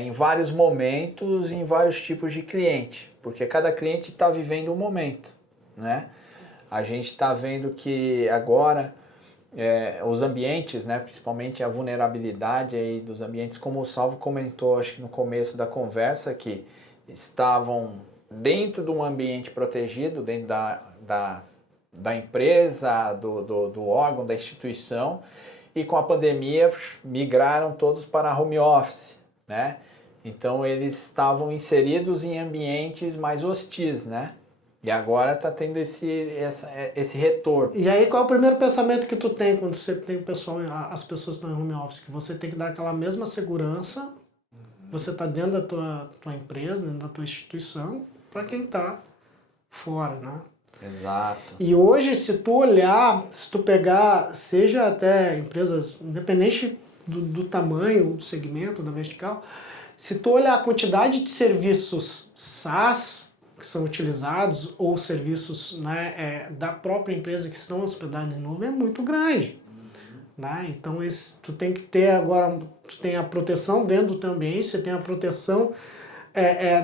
em vários momentos, em vários tipos de cliente, porque cada cliente está vivendo um momento, né? A gente está vendo que agora os ambientes, né, principalmente a vulnerabilidade aí dos ambientes, como o Salvo comentou, acho que no começo da conversa, que estavam dentro de um ambiente protegido, dentro da empresa, do órgão, da instituição, e com a pandemia migraram todos para home office, né? Então eles estavam inseridos em ambientes mais hostis, né? E agora está tendo esse retorno. E aí qual é o primeiro pensamento que tu tem quando você tem as pessoas estão em home office? Que você tem que dar aquela mesma segurança, você está dentro da tua empresa, dentro da tua instituição, para quem está fora, né? Exato. E hoje, se tu pegar, seja até empresas, independente do tamanho, do segmento, da vertical, se tu olhar a quantidade de serviços SaaS que são utilizados, ou serviços, né, da própria empresa que estão hospedados em nuvem, é muito grande. Né? Então, tu tem que ter agora, tu tem a proteção dentro do teu ambiente, você tem a proteção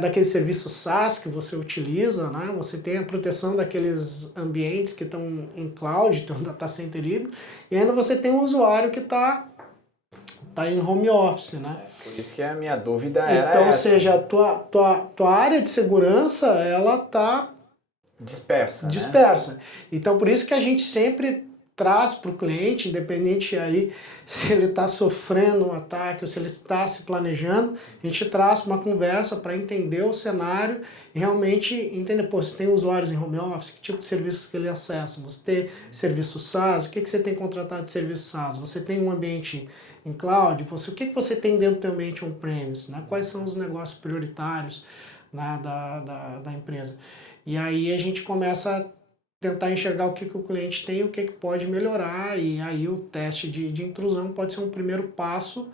daquele serviço SaaS que você utiliza, né? Você tem a proteção daqueles ambientes que estão em cloud, então data center híbrido, e ainda você tem um usuário que está em home office, né? Por isso que a minha dúvida era então, essa. Ou seja, a tua área de segurança, ela está dispersa. Né? Então, por isso que a gente sempre traz para o cliente, independente aí se ele está sofrendo um ataque ou se ele está se planejando, a gente traz uma conversa para entender o cenário e realmente entender, se tem usuários em home office, que tipo de serviços que ele acessa, você tem serviço SaaS, o que você tem contratado de serviço SaaS, você tem um ambiente em cloud, o que você tem dentro do teu ambiente on-premise, né? Quais são os negócios prioritários, né, da empresa. E aí a gente começa a tentar enxergar o que o cliente tem e o que pode melhorar, e aí o teste de intrusão pode ser um primeiro passo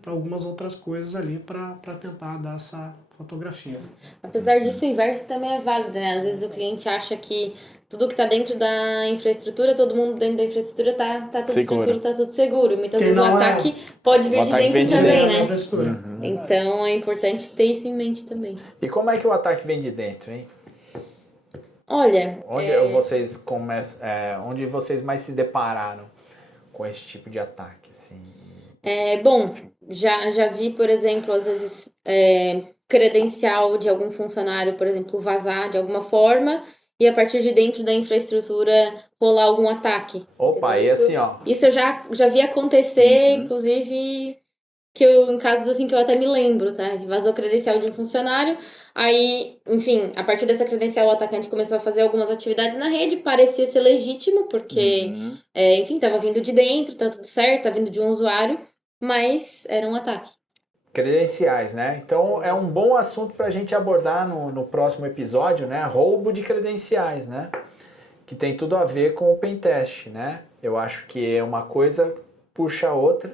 para algumas outras coisas ali para tentar dar essa fotografia. Apesar disso, o inverso também é válido, né? Às vezes o cliente acha que tudo que está dentro da infraestrutura, todo mundo dentro da infraestrutura tá tudo seguro. Tranquilo, tá tudo seguro. Muitas vezes o ataque pode vir de dentro também, né? Uhum. Então é importante ter isso em mente também. E como é que o ataque vem de dentro, hein? Olha, onde vocês mais se depararam com esse tipo de ataque? Assim? Bom, já vi, por exemplo, às vezes credencial de algum funcionário, por exemplo, vazar de alguma forma e a partir de dentro da infraestrutura rolar algum ataque. Opa, e assim, ó. Isso eu já vi acontecer, inclusive, em casos assim que eu até me lembro, tá? Vazou credencial de um funcionário, aí, enfim, a partir dessa credencial o atacante começou a fazer algumas atividades na rede, parecia ser legítimo, porque, enfim, tava vindo de dentro, tá tudo certo, tá vindo de um usuário, mas era um ataque. Credenciais, né? Então é um bom assunto para a gente abordar no próximo episódio, né? Roubo de credenciais, né? Que tem tudo a ver com o pentest, né? Eu acho que uma coisa puxa a outra.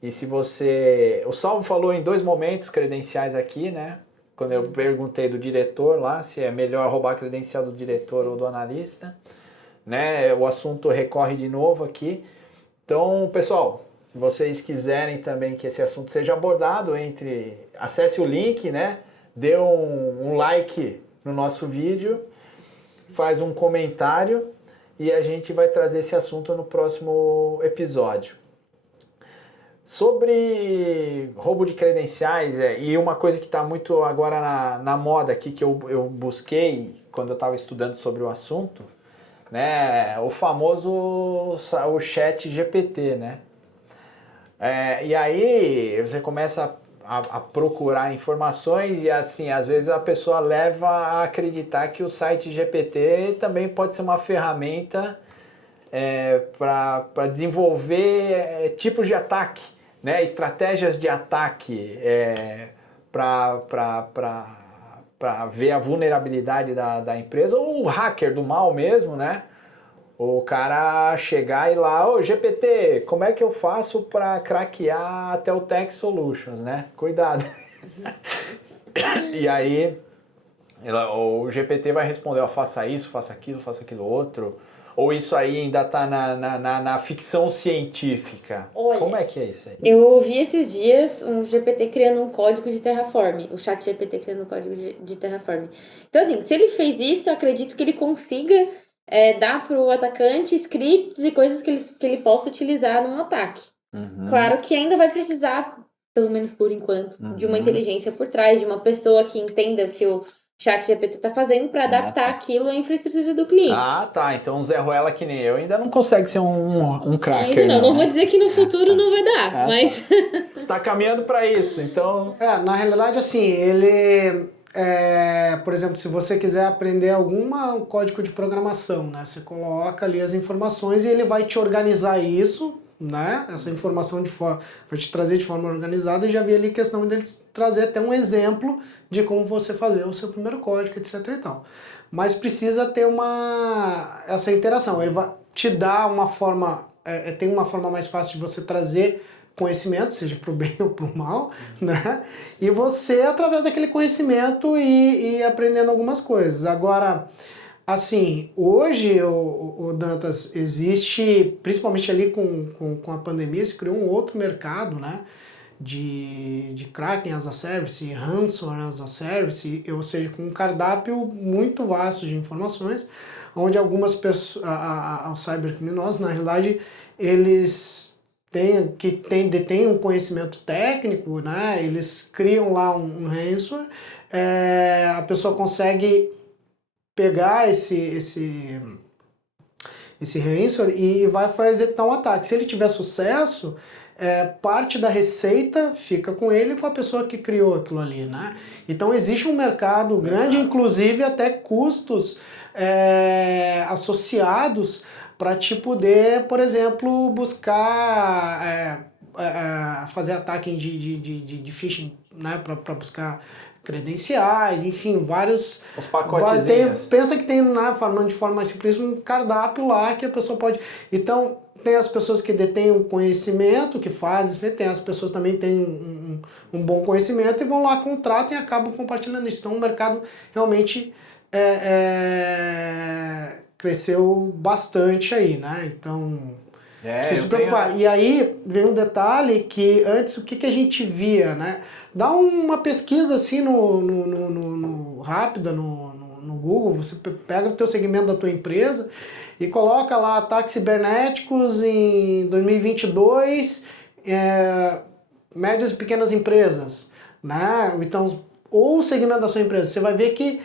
E se você... O Salvo falou em 2 momentos credenciais aqui, né? quando eu perguntei do diretor lá, se é melhor roubar a credencial do diretor ou do analista, né? O assunto recorre de novo aqui. Então, pessoal, se vocês quiserem também que esse assunto seja abordado, acesse o link, né? Dê um like no nosso vídeo, faz um comentário e a gente vai trazer esse assunto no próximo episódio. Sobre roubo de credenciais, e uma coisa que está muito agora na moda aqui, que eu busquei quando eu estava estudando sobre o assunto, né, o famoso o chat GPT, né? E aí você começa a procurar informações e assim, às vezes a pessoa leva a acreditar que o site GPT também pode ser uma ferramenta para desenvolver tipos de ataque, né? Estratégias de ataque para ver a vulnerabilidade da empresa, ou o hacker do mal mesmo, né? O cara chegar e lá, ô GPT, como é que eu faço para craquear a Teltec Solutions, né? Cuidado. E aí o GPT vai responder, ó, faça isso, faça aquilo outro. Ou isso aí ainda está na ficção científica? Olha, como é que é isso aí? Eu ouvi esses dias um GPT criando um código de Terraform, o chat GPT criando um código de Terraform. Então, assim, se ele fez isso, eu acredito que ele consiga dar para o atacante scripts e coisas que ele possa utilizar num ataque. Uhum. Claro que ainda vai precisar, pelo menos por enquanto, de uma inteligência por trás, de uma pessoa que entenda o que o chat GPT está fazendo para adaptar aquilo à infraestrutura do cliente. Ah, tá. Então um Zé Ruela que nem eu ainda não consegue ser um cracker. Ainda não vou dizer que no futuro não vai dar, mas... Tá caminhando para isso, então... Na realidade, assim, ele... por exemplo, se você quiser aprender algum código de programação, né? Você coloca ali as informações e ele vai te organizar isso, né? Essa informação vai te trazer de forma organizada, e já vi ali questão dele trazer até um exemplo de como você fazer o seu primeiro código, etc e tal. Mas precisa ter essa interação. Ele vai te dar uma forma, tem uma forma mais fácil de você trazer conhecimento, seja para o bem ou para o mal, né? E você, através daquele conhecimento, ir aprendendo algumas coisas. Agora, assim, hoje, o Dantas, existe, principalmente ali com a pandemia, se criou um outro mercado, né? De Kraken as a Service, Ransomware as a Service, ou seja, com um cardápio muito vasto de informações, onde algumas pessoas, os cybercriminosos, na realidade, eles detêm um conhecimento técnico, né? Eles criam lá um ransomware, a pessoa consegue pegar esse ransomware e vai executar um ataque. Se ele tiver sucesso, parte da receita fica com ele e com a pessoa que criou aquilo ali, né? Então existe um mercado grande, inclusive até custos associados para te poder, por exemplo, buscar fazer ataque de phishing, né? Para buscar credenciais, enfim, vários... Os pacotezinhos. Pensa que tem, né, de forma mais simples, um cardápio lá que a pessoa pode... Então, tem as pessoas que detêm o conhecimento, que fazem, tem as pessoas também que têm um bom conhecimento e vão lá, contratam e acabam compartilhando isso. Então, o mercado realmente cresceu bastante aí, né? Então, precisa se preocupar. E aí, vem um detalhe que antes, o que a gente via, né? Dá uma pesquisa assim rápida no Google, você pega o teu segmento da tua empresa e coloca lá ataques cibernéticos em 2022, médias e pequenas empresas, né? Então, ou o segmento da sua empresa, você vai ver que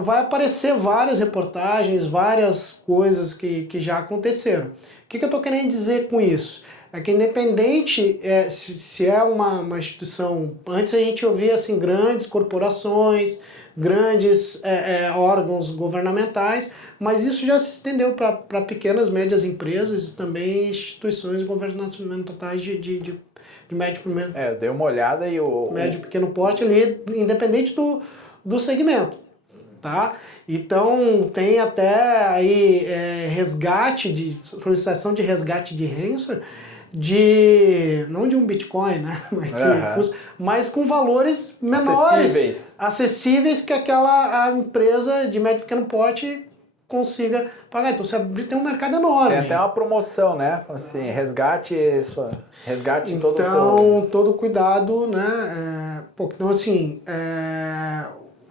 vai aparecer várias reportagens, várias coisas que já aconteceram. O que eu estou querendo dizer com isso? É que independente se é uma instituição, antes a gente ouvia assim, grandes corporações, grandes órgãos governamentais, mas isso já se estendeu para pequenas, médias empresas e também instituições governamentais de médio primeiro. Eu dei uma olhada e o... Médio pequeno porte ali, independente do segmento, tá? Então tem até aí solicitação de resgate de ransomware, não de um Bitcoin, né? Mas com valores menores, acessíveis que a empresa de médio e pequeno porte consiga pagar. Então, você tem um mercado enorme. Tem até uma promoção, né? Assim, resgate todo o seu... Então, todo cuidado, né? Então, assim,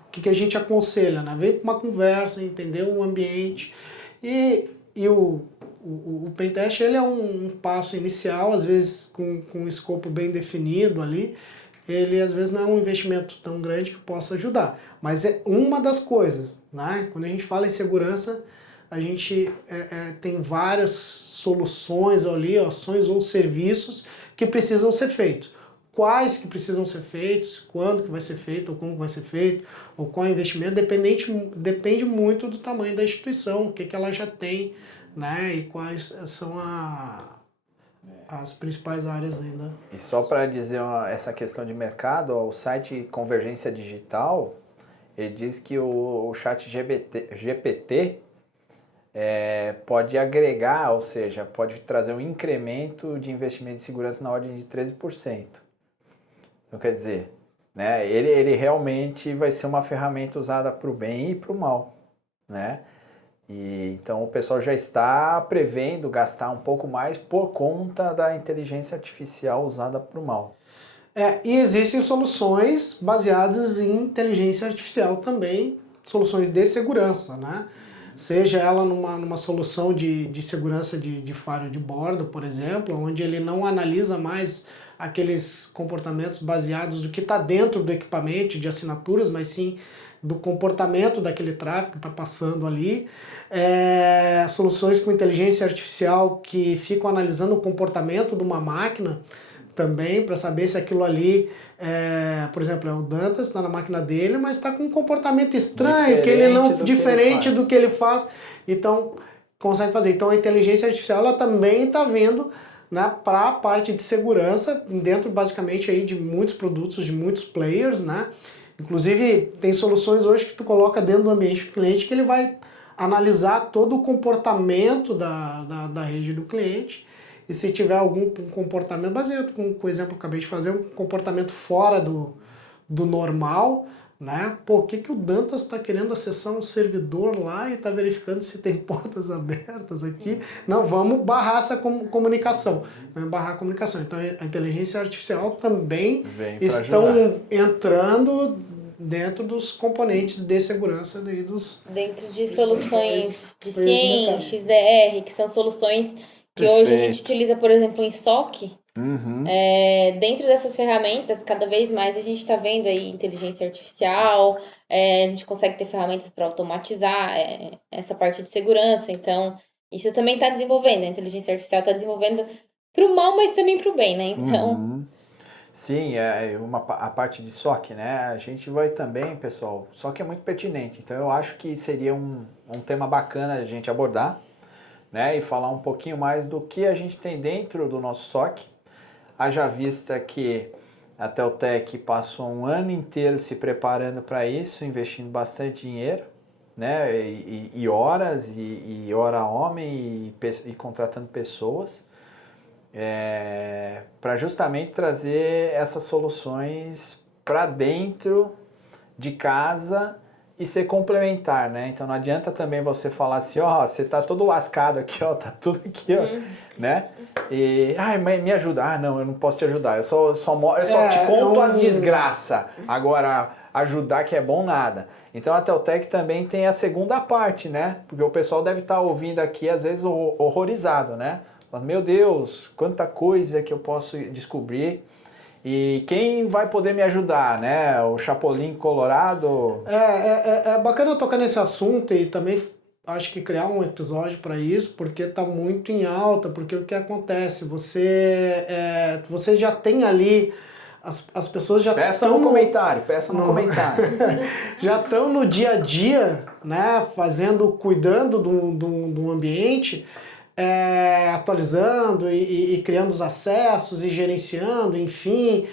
o que a gente aconselha, né? Vem para uma conversa, entender o ambiente. E o Pentest, ele é um passo inicial, às vezes com um escopo bem definido ali. Ele, às vezes, não é um investimento tão grande que possa ajudar. Mas é uma das coisas, né? Quando a gente fala em segurança, a gente tem várias soluções ali, ações ou serviços que precisam ser feitos. Quais que precisam ser feitos, quando que vai ser feito, ou como vai ser feito, ou qual é o investimento, depende muito do tamanho da instituição, o que ela já tem, né? E quais são as principais áreas ainda. E só para dizer essa questão de mercado, o site Convergência Digital, ele diz que o chat GPT pode agregar, ou seja, pode trazer um incremento de investimento em segurança na ordem de 13%. Então, quer dizer, né, ele realmente vai ser uma ferramenta usada para o bem e para o mal, né? E, então o pessoal já está prevendo gastar um pouco mais por conta da inteligência artificial usada para o mal. E existem soluções baseadas em inteligência artificial também, soluções de segurança, né? Seja ela numa solução de segurança de firewall de bordo, por exemplo, onde ele não analisa mais aqueles comportamentos baseados do que está dentro do equipamento de assinaturas, mas sim do comportamento daquele tráfego que está passando ali. Soluções com inteligência artificial que ficam analisando o comportamento de uma máquina também, para saber se aquilo ali, por exemplo, o Dantas está na máquina dele, mas está com um comportamento estranho, diferente do que ele faz. Então, consegue fazer. Então, a inteligência artificial ela também está vindo, né, para a parte de segurança, dentro basicamente aí de muitos produtos, de muitos players, né? Inclusive, tem soluções hoje que tu coloca dentro do ambiente do cliente que ele vai analisar todo o comportamento da rede do cliente, e se tiver algum comportamento, baseado com o exemplo que eu acabei de fazer, um comportamento fora do normal, né? Por que o Dantas está querendo acessar um servidor lá e está verificando se tem portas abertas aqui? Não, vamos barrar essa comunicação. Barrar a comunicação. Então a inteligência artificial também estão entrando dentro dos componentes de segurança dentro de soluções de CIEM, XDR, que são soluções que hoje a gente utiliza, por exemplo, em SOC. Dentro dessas ferramentas, cada vez mais a gente está vendo aí inteligência artificial, a gente consegue ter ferramentas para automatizar essa parte de segurança. Então, isso também está desenvolvendo, a inteligência artificial está desenvolvendo para o mal, mas também para o bem, né? Então... Sim, a parte de SOC, né? A gente vai também, pessoal, SOC é muito pertinente, então eu acho que seria um tema bacana a gente abordar, né? E falar um pouquinho mais do que a gente tem dentro do nosso SOC. Haja vista que a Teltec passou um ano inteiro se preparando para isso, investindo bastante dinheiro, né? E horas, e hora homem, e contratando pessoas, para justamente trazer essas soluções para dentro de casa e ser complementar, né? Então não adianta também você falar assim, você tá todo lascado aqui, tá tudo aqui, né? E, mãe, me ajuda. Não, eu não posso te ajudar, eu só te conto a desgraça. Agora, ajudar que é bom nada. Então a Teltec também tem a segunda parte, né? Porque o pessoal deve estar ouvindo aqui, às vezes, horrorizado, né? Meu Deus, quanta coisa que eu posso descobrir. E quem vai poder me ajudar, né? O Chapolin Colorado? É bacana eu tocar nesse assunto e também acho que criar um episódio para isso, porque está muito em alta, porque o que acontece? Você já tem ali, as pessoas já estão... Peça no comentário. Já estão no dia a dia, né? Cuidando do ambiente, atualizando e criando os acessos e gerenciando, enfim,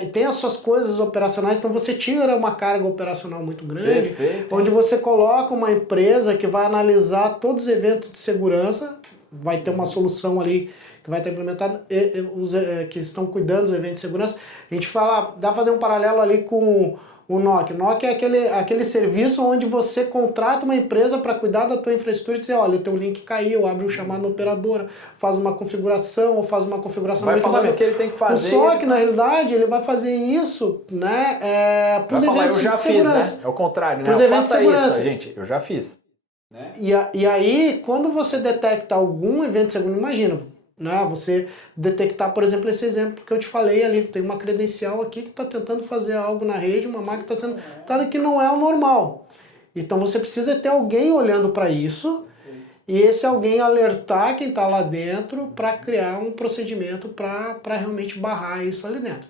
e tem as suas coisas operacionais, então você tira uma carga operacional muito grande. Perfeito, onde você coloca uma empresa que vai analisar todos os eventos de segurança, vai ter uma solução ali que vai estar implementado, que estão cuidando dos eventos de segurança. A gente fala, dá pra fazer um paralelo ali com o NOC. O NOC é aquele serviço onde você contrata uma empresa para cuidar da tua infraestrutura e dizer, olha, teu link caiu, abre um chamado na operadora, faz uma configuração ou faz uma configuração Vai no falando o equipamento. que ele tem que fazer. O SOC, na realidade, ele vai fazer isso, né, para os eventos eu já de fiz, segurança. né? É o contrário, né? Pros Eu eventos de faça segurança. isso, gente, eu já fiz. Né? E aí, quando você detecta algum evento de segurança, imagina, né, você detectar, por exemplo, esse exemplo que eu te falei ali, tem uma credencial aqui que está tentando fazer algo na rede, uma máquina está sendo tratada que não é o normal. Então você precisa ter alguém olhando para isso e esse alguém alertar quem está lá dentro para criar um procedimento para realmente barrar isso ali dentro.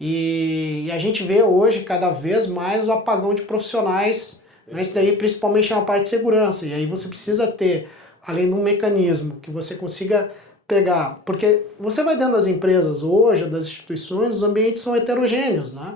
E a gente vê hoje cada vez mais o apagão de profissionais, né, daí principalmente na parte de segurança. E aí você precisa ter, além de um mecanismo que você consiga pegar, porque você vai dentro das empresas hoje, das instituições, os ambientes são heterogêneos, né?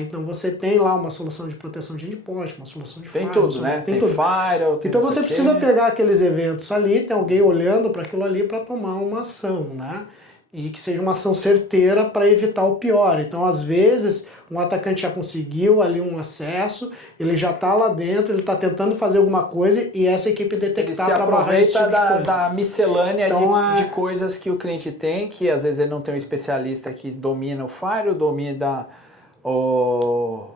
Então você tem lá uma solução de proteção de endpoint, uma solução de Tem firewall, tudo, né? tem Tem tudo. firewall, tem Então não você sei o precisa quê. pegar aqueles eventos ali, tem alguém olhando para aquilo ali para tomar uma ação, né? E que seja uma ação certeira para evitar o pior. Então, às vezes, um atacante já conseguiu ali um acesso, ele já está lá dentro, ele está tentando fazer alguma coisa e essa equipe Ele detectar se para barrar esse aproveita tipo de coisa. da miscelânea Então, de coisas que o cliente tem, que às vezes ele não tem um especialista que domina o firewall, domina o,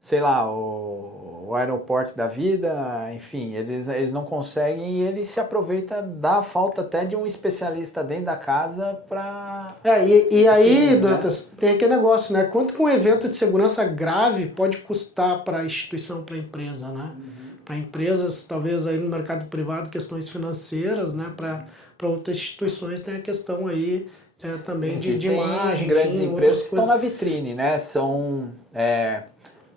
sei lá, o aeroporto da vida, enfim, eles não conseguem e ele se aproveita da falta até de um especialista dentro da casa para... E aí, Sim, Dantas, tem aquele negócio, né? Quanto que um evento de segurança grave pode custar para a instituição, para a empresa, né? Para empresas, talvez aí no mercado privado, questões financeiras, né? Para outras instituições tem a questão aí também de imagem, grandes enfim, empresas outras que estão coisas. na vitrine, né? São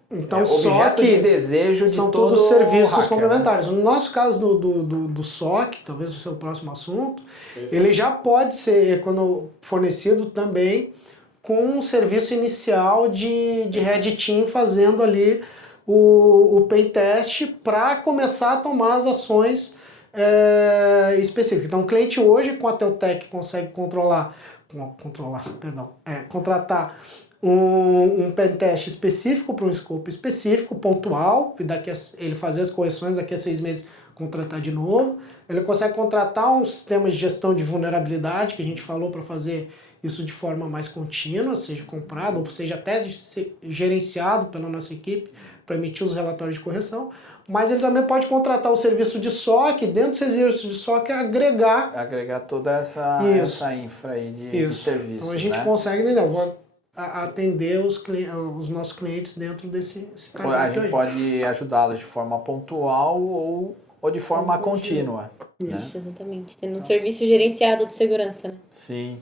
Então, só objeto que de desejo de são todo todos serviços hacker, complementares. No nosso caso do SOC, talvez seja o próximo assunto, ele já pode ser quando fornecido também com um serviço inicial de Red Team fazendo ali o pen test para começar a tomar as ações específicas. Então o cliente hoje com a Teltec consegue contratar um pen test específico para um scope específico, pontual, e ele fazer as correções, daqui a 6 meses contratar de novo. Ele consegue contratar um sistema de gestão de vulnerabilidade, que a gente falou, para fazer isso de forma mais contínua, seja comprado, ou seja até gerenciado pela nossa equipe para emitir os relatórios de correção. Mas ele também pode contratar o serviço de SOC, dentro do serviço de SOC, agregar toda essa infra aí de serviços. Então a gente consegue, atender os nossos clientes dentro desse cardápio. A gente pode ajudá-los de forma pontual ou de forma contínua. Isso, exatamente. Tendo um serviço gerenciado de segurança, né? Sim.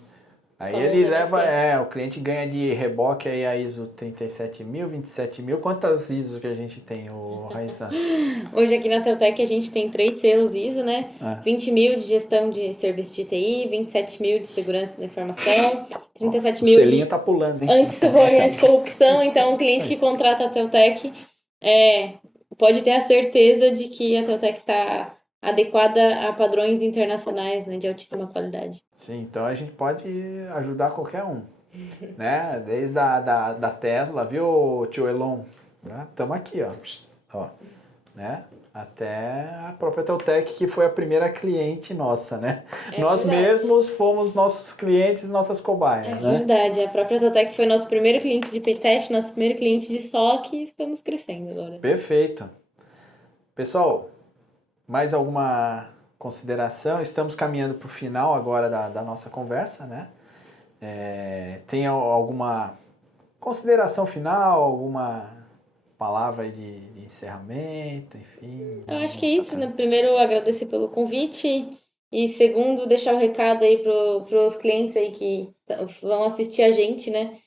Aí Falou, ele né, leva, o cliente ganha de reboque aí a ISO 37.000, 27.000. Quantas ISOs que a gente tem, Raíssa? Hoje aqui na Teltec a gente tem 3 selos ISO, né? 20 mil de gestão de serviço de TI, 27 mil de segurança da informação, 37 mil O selinho tá pulando, hein? anti-suborno e anticorrupção. Então, o cliente que contrata a Teltec pode ter a certeza de que a Teltec está adequada a padrões internacionais, né, de altíssima qualidade. Sim, então a gente pode ajudar qualquer um, né? Desde da Tesla, viu, tio Elon? Estamos aqui, ó, né? Até a própria Teltec, que foi a primeira cliente nossa, né? Nós verdade. mesmos fomos nossos clientes, nossas cobaias, né? Verdade, a própria Teltec foi nosso primeiro cliente de pentest, nosso primeiro cliente de SOC e estamos crescendo agora. Perfeito. Pessoal, mais alguma consideração? Estamos caminhando para o final agora da nossa conversa, né? Tem alguma consideração final, alguma palavra de encerramento, enfim? Eu acho que é isso, né? Primeiro, agradecer pelo convite e segundo, deixar o recado aí para os clientes aí que vão assistir a gente, né?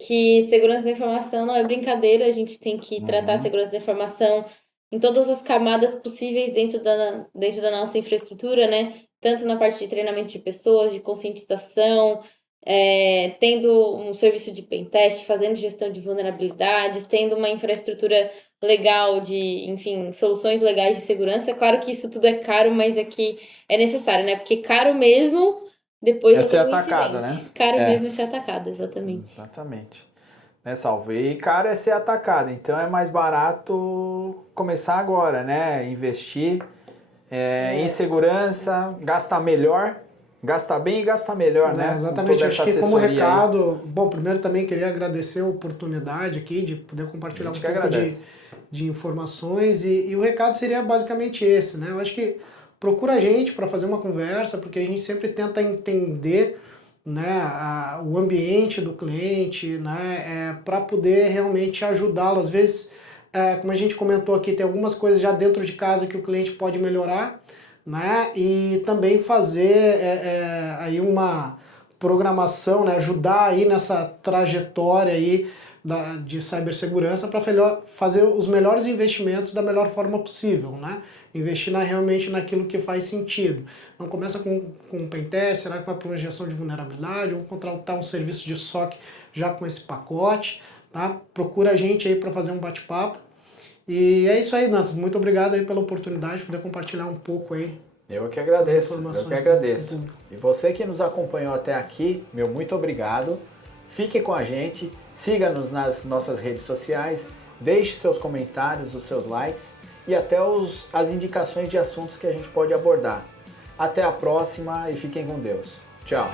Que segurança da informação não é brincadeira, a gente tem que tratar a segurança da informação em todas as camadas possíveis dentro da nossa infraestrutura, né? Tanto na parte de treinamento de pessoas, de conscientização, tendo um serviço de pentest, fazendo gestão de vulnerabilidades, tendo uma infraestrutura legal de, enfim, soluções legais de segurança. Claro que isso tudo é caro, mas é que é necessário, né? Porque caro mesmo, depois... É ser do atacado, incidente. né? Caro mesmo é ser atacado, exatamente. Exatamente. Né, Salvo? E caro é ser atacado, então é mais barato começar agora, né? Investir em segurança, gastar melhor, gastar bem e gastar melhor, né? Exatamente, Com toda acho essa que como assessoria aí. recado, bom, primeiro também queria agradecer a oportunidade aqui de poder compartilhar um A gente que pouco agradece. de informações e o recado seria basicamente esse, né? Eu acho que procura a gente para fazer uma conversa, porque a gente sempre tenta entender, né, o ambiente do cliente, né, para poder realmente ajudá-lo. Às vezes, como a gente comentou aqui, tem algumas coisas já dentro de casa que o cliente pode melhorar, né, e também fazer aí uma programação, né, ajudar aí nessa trajetória aí de cibersegurança para fazer os melhores investimentos da melhor forma possível, né? Investir realmente naquilo que faz sentido. Não começa com um pentest, será que vai para uma injeção de vulnerabilidade, ou contratar um serviço de SOC já com esse pacote, tá? Procura a gente aí para fazer um bate-papo. E é isso aí, Dantas. Muito obrigado aí pela oportunidade de poder compartilhar um pouco aí. Eu que agradeço, Informações eu que agradeço. com o público. E você que nos acompanhou até aqui, meu muito obrigado. Fique com a gente, siga-nos nas nossas redes sociais, deixe seus comentários, os seus likes e até as indicações de assuntos que a gente pode abordar. Até a próxima e fiquem com Deus. Tchau.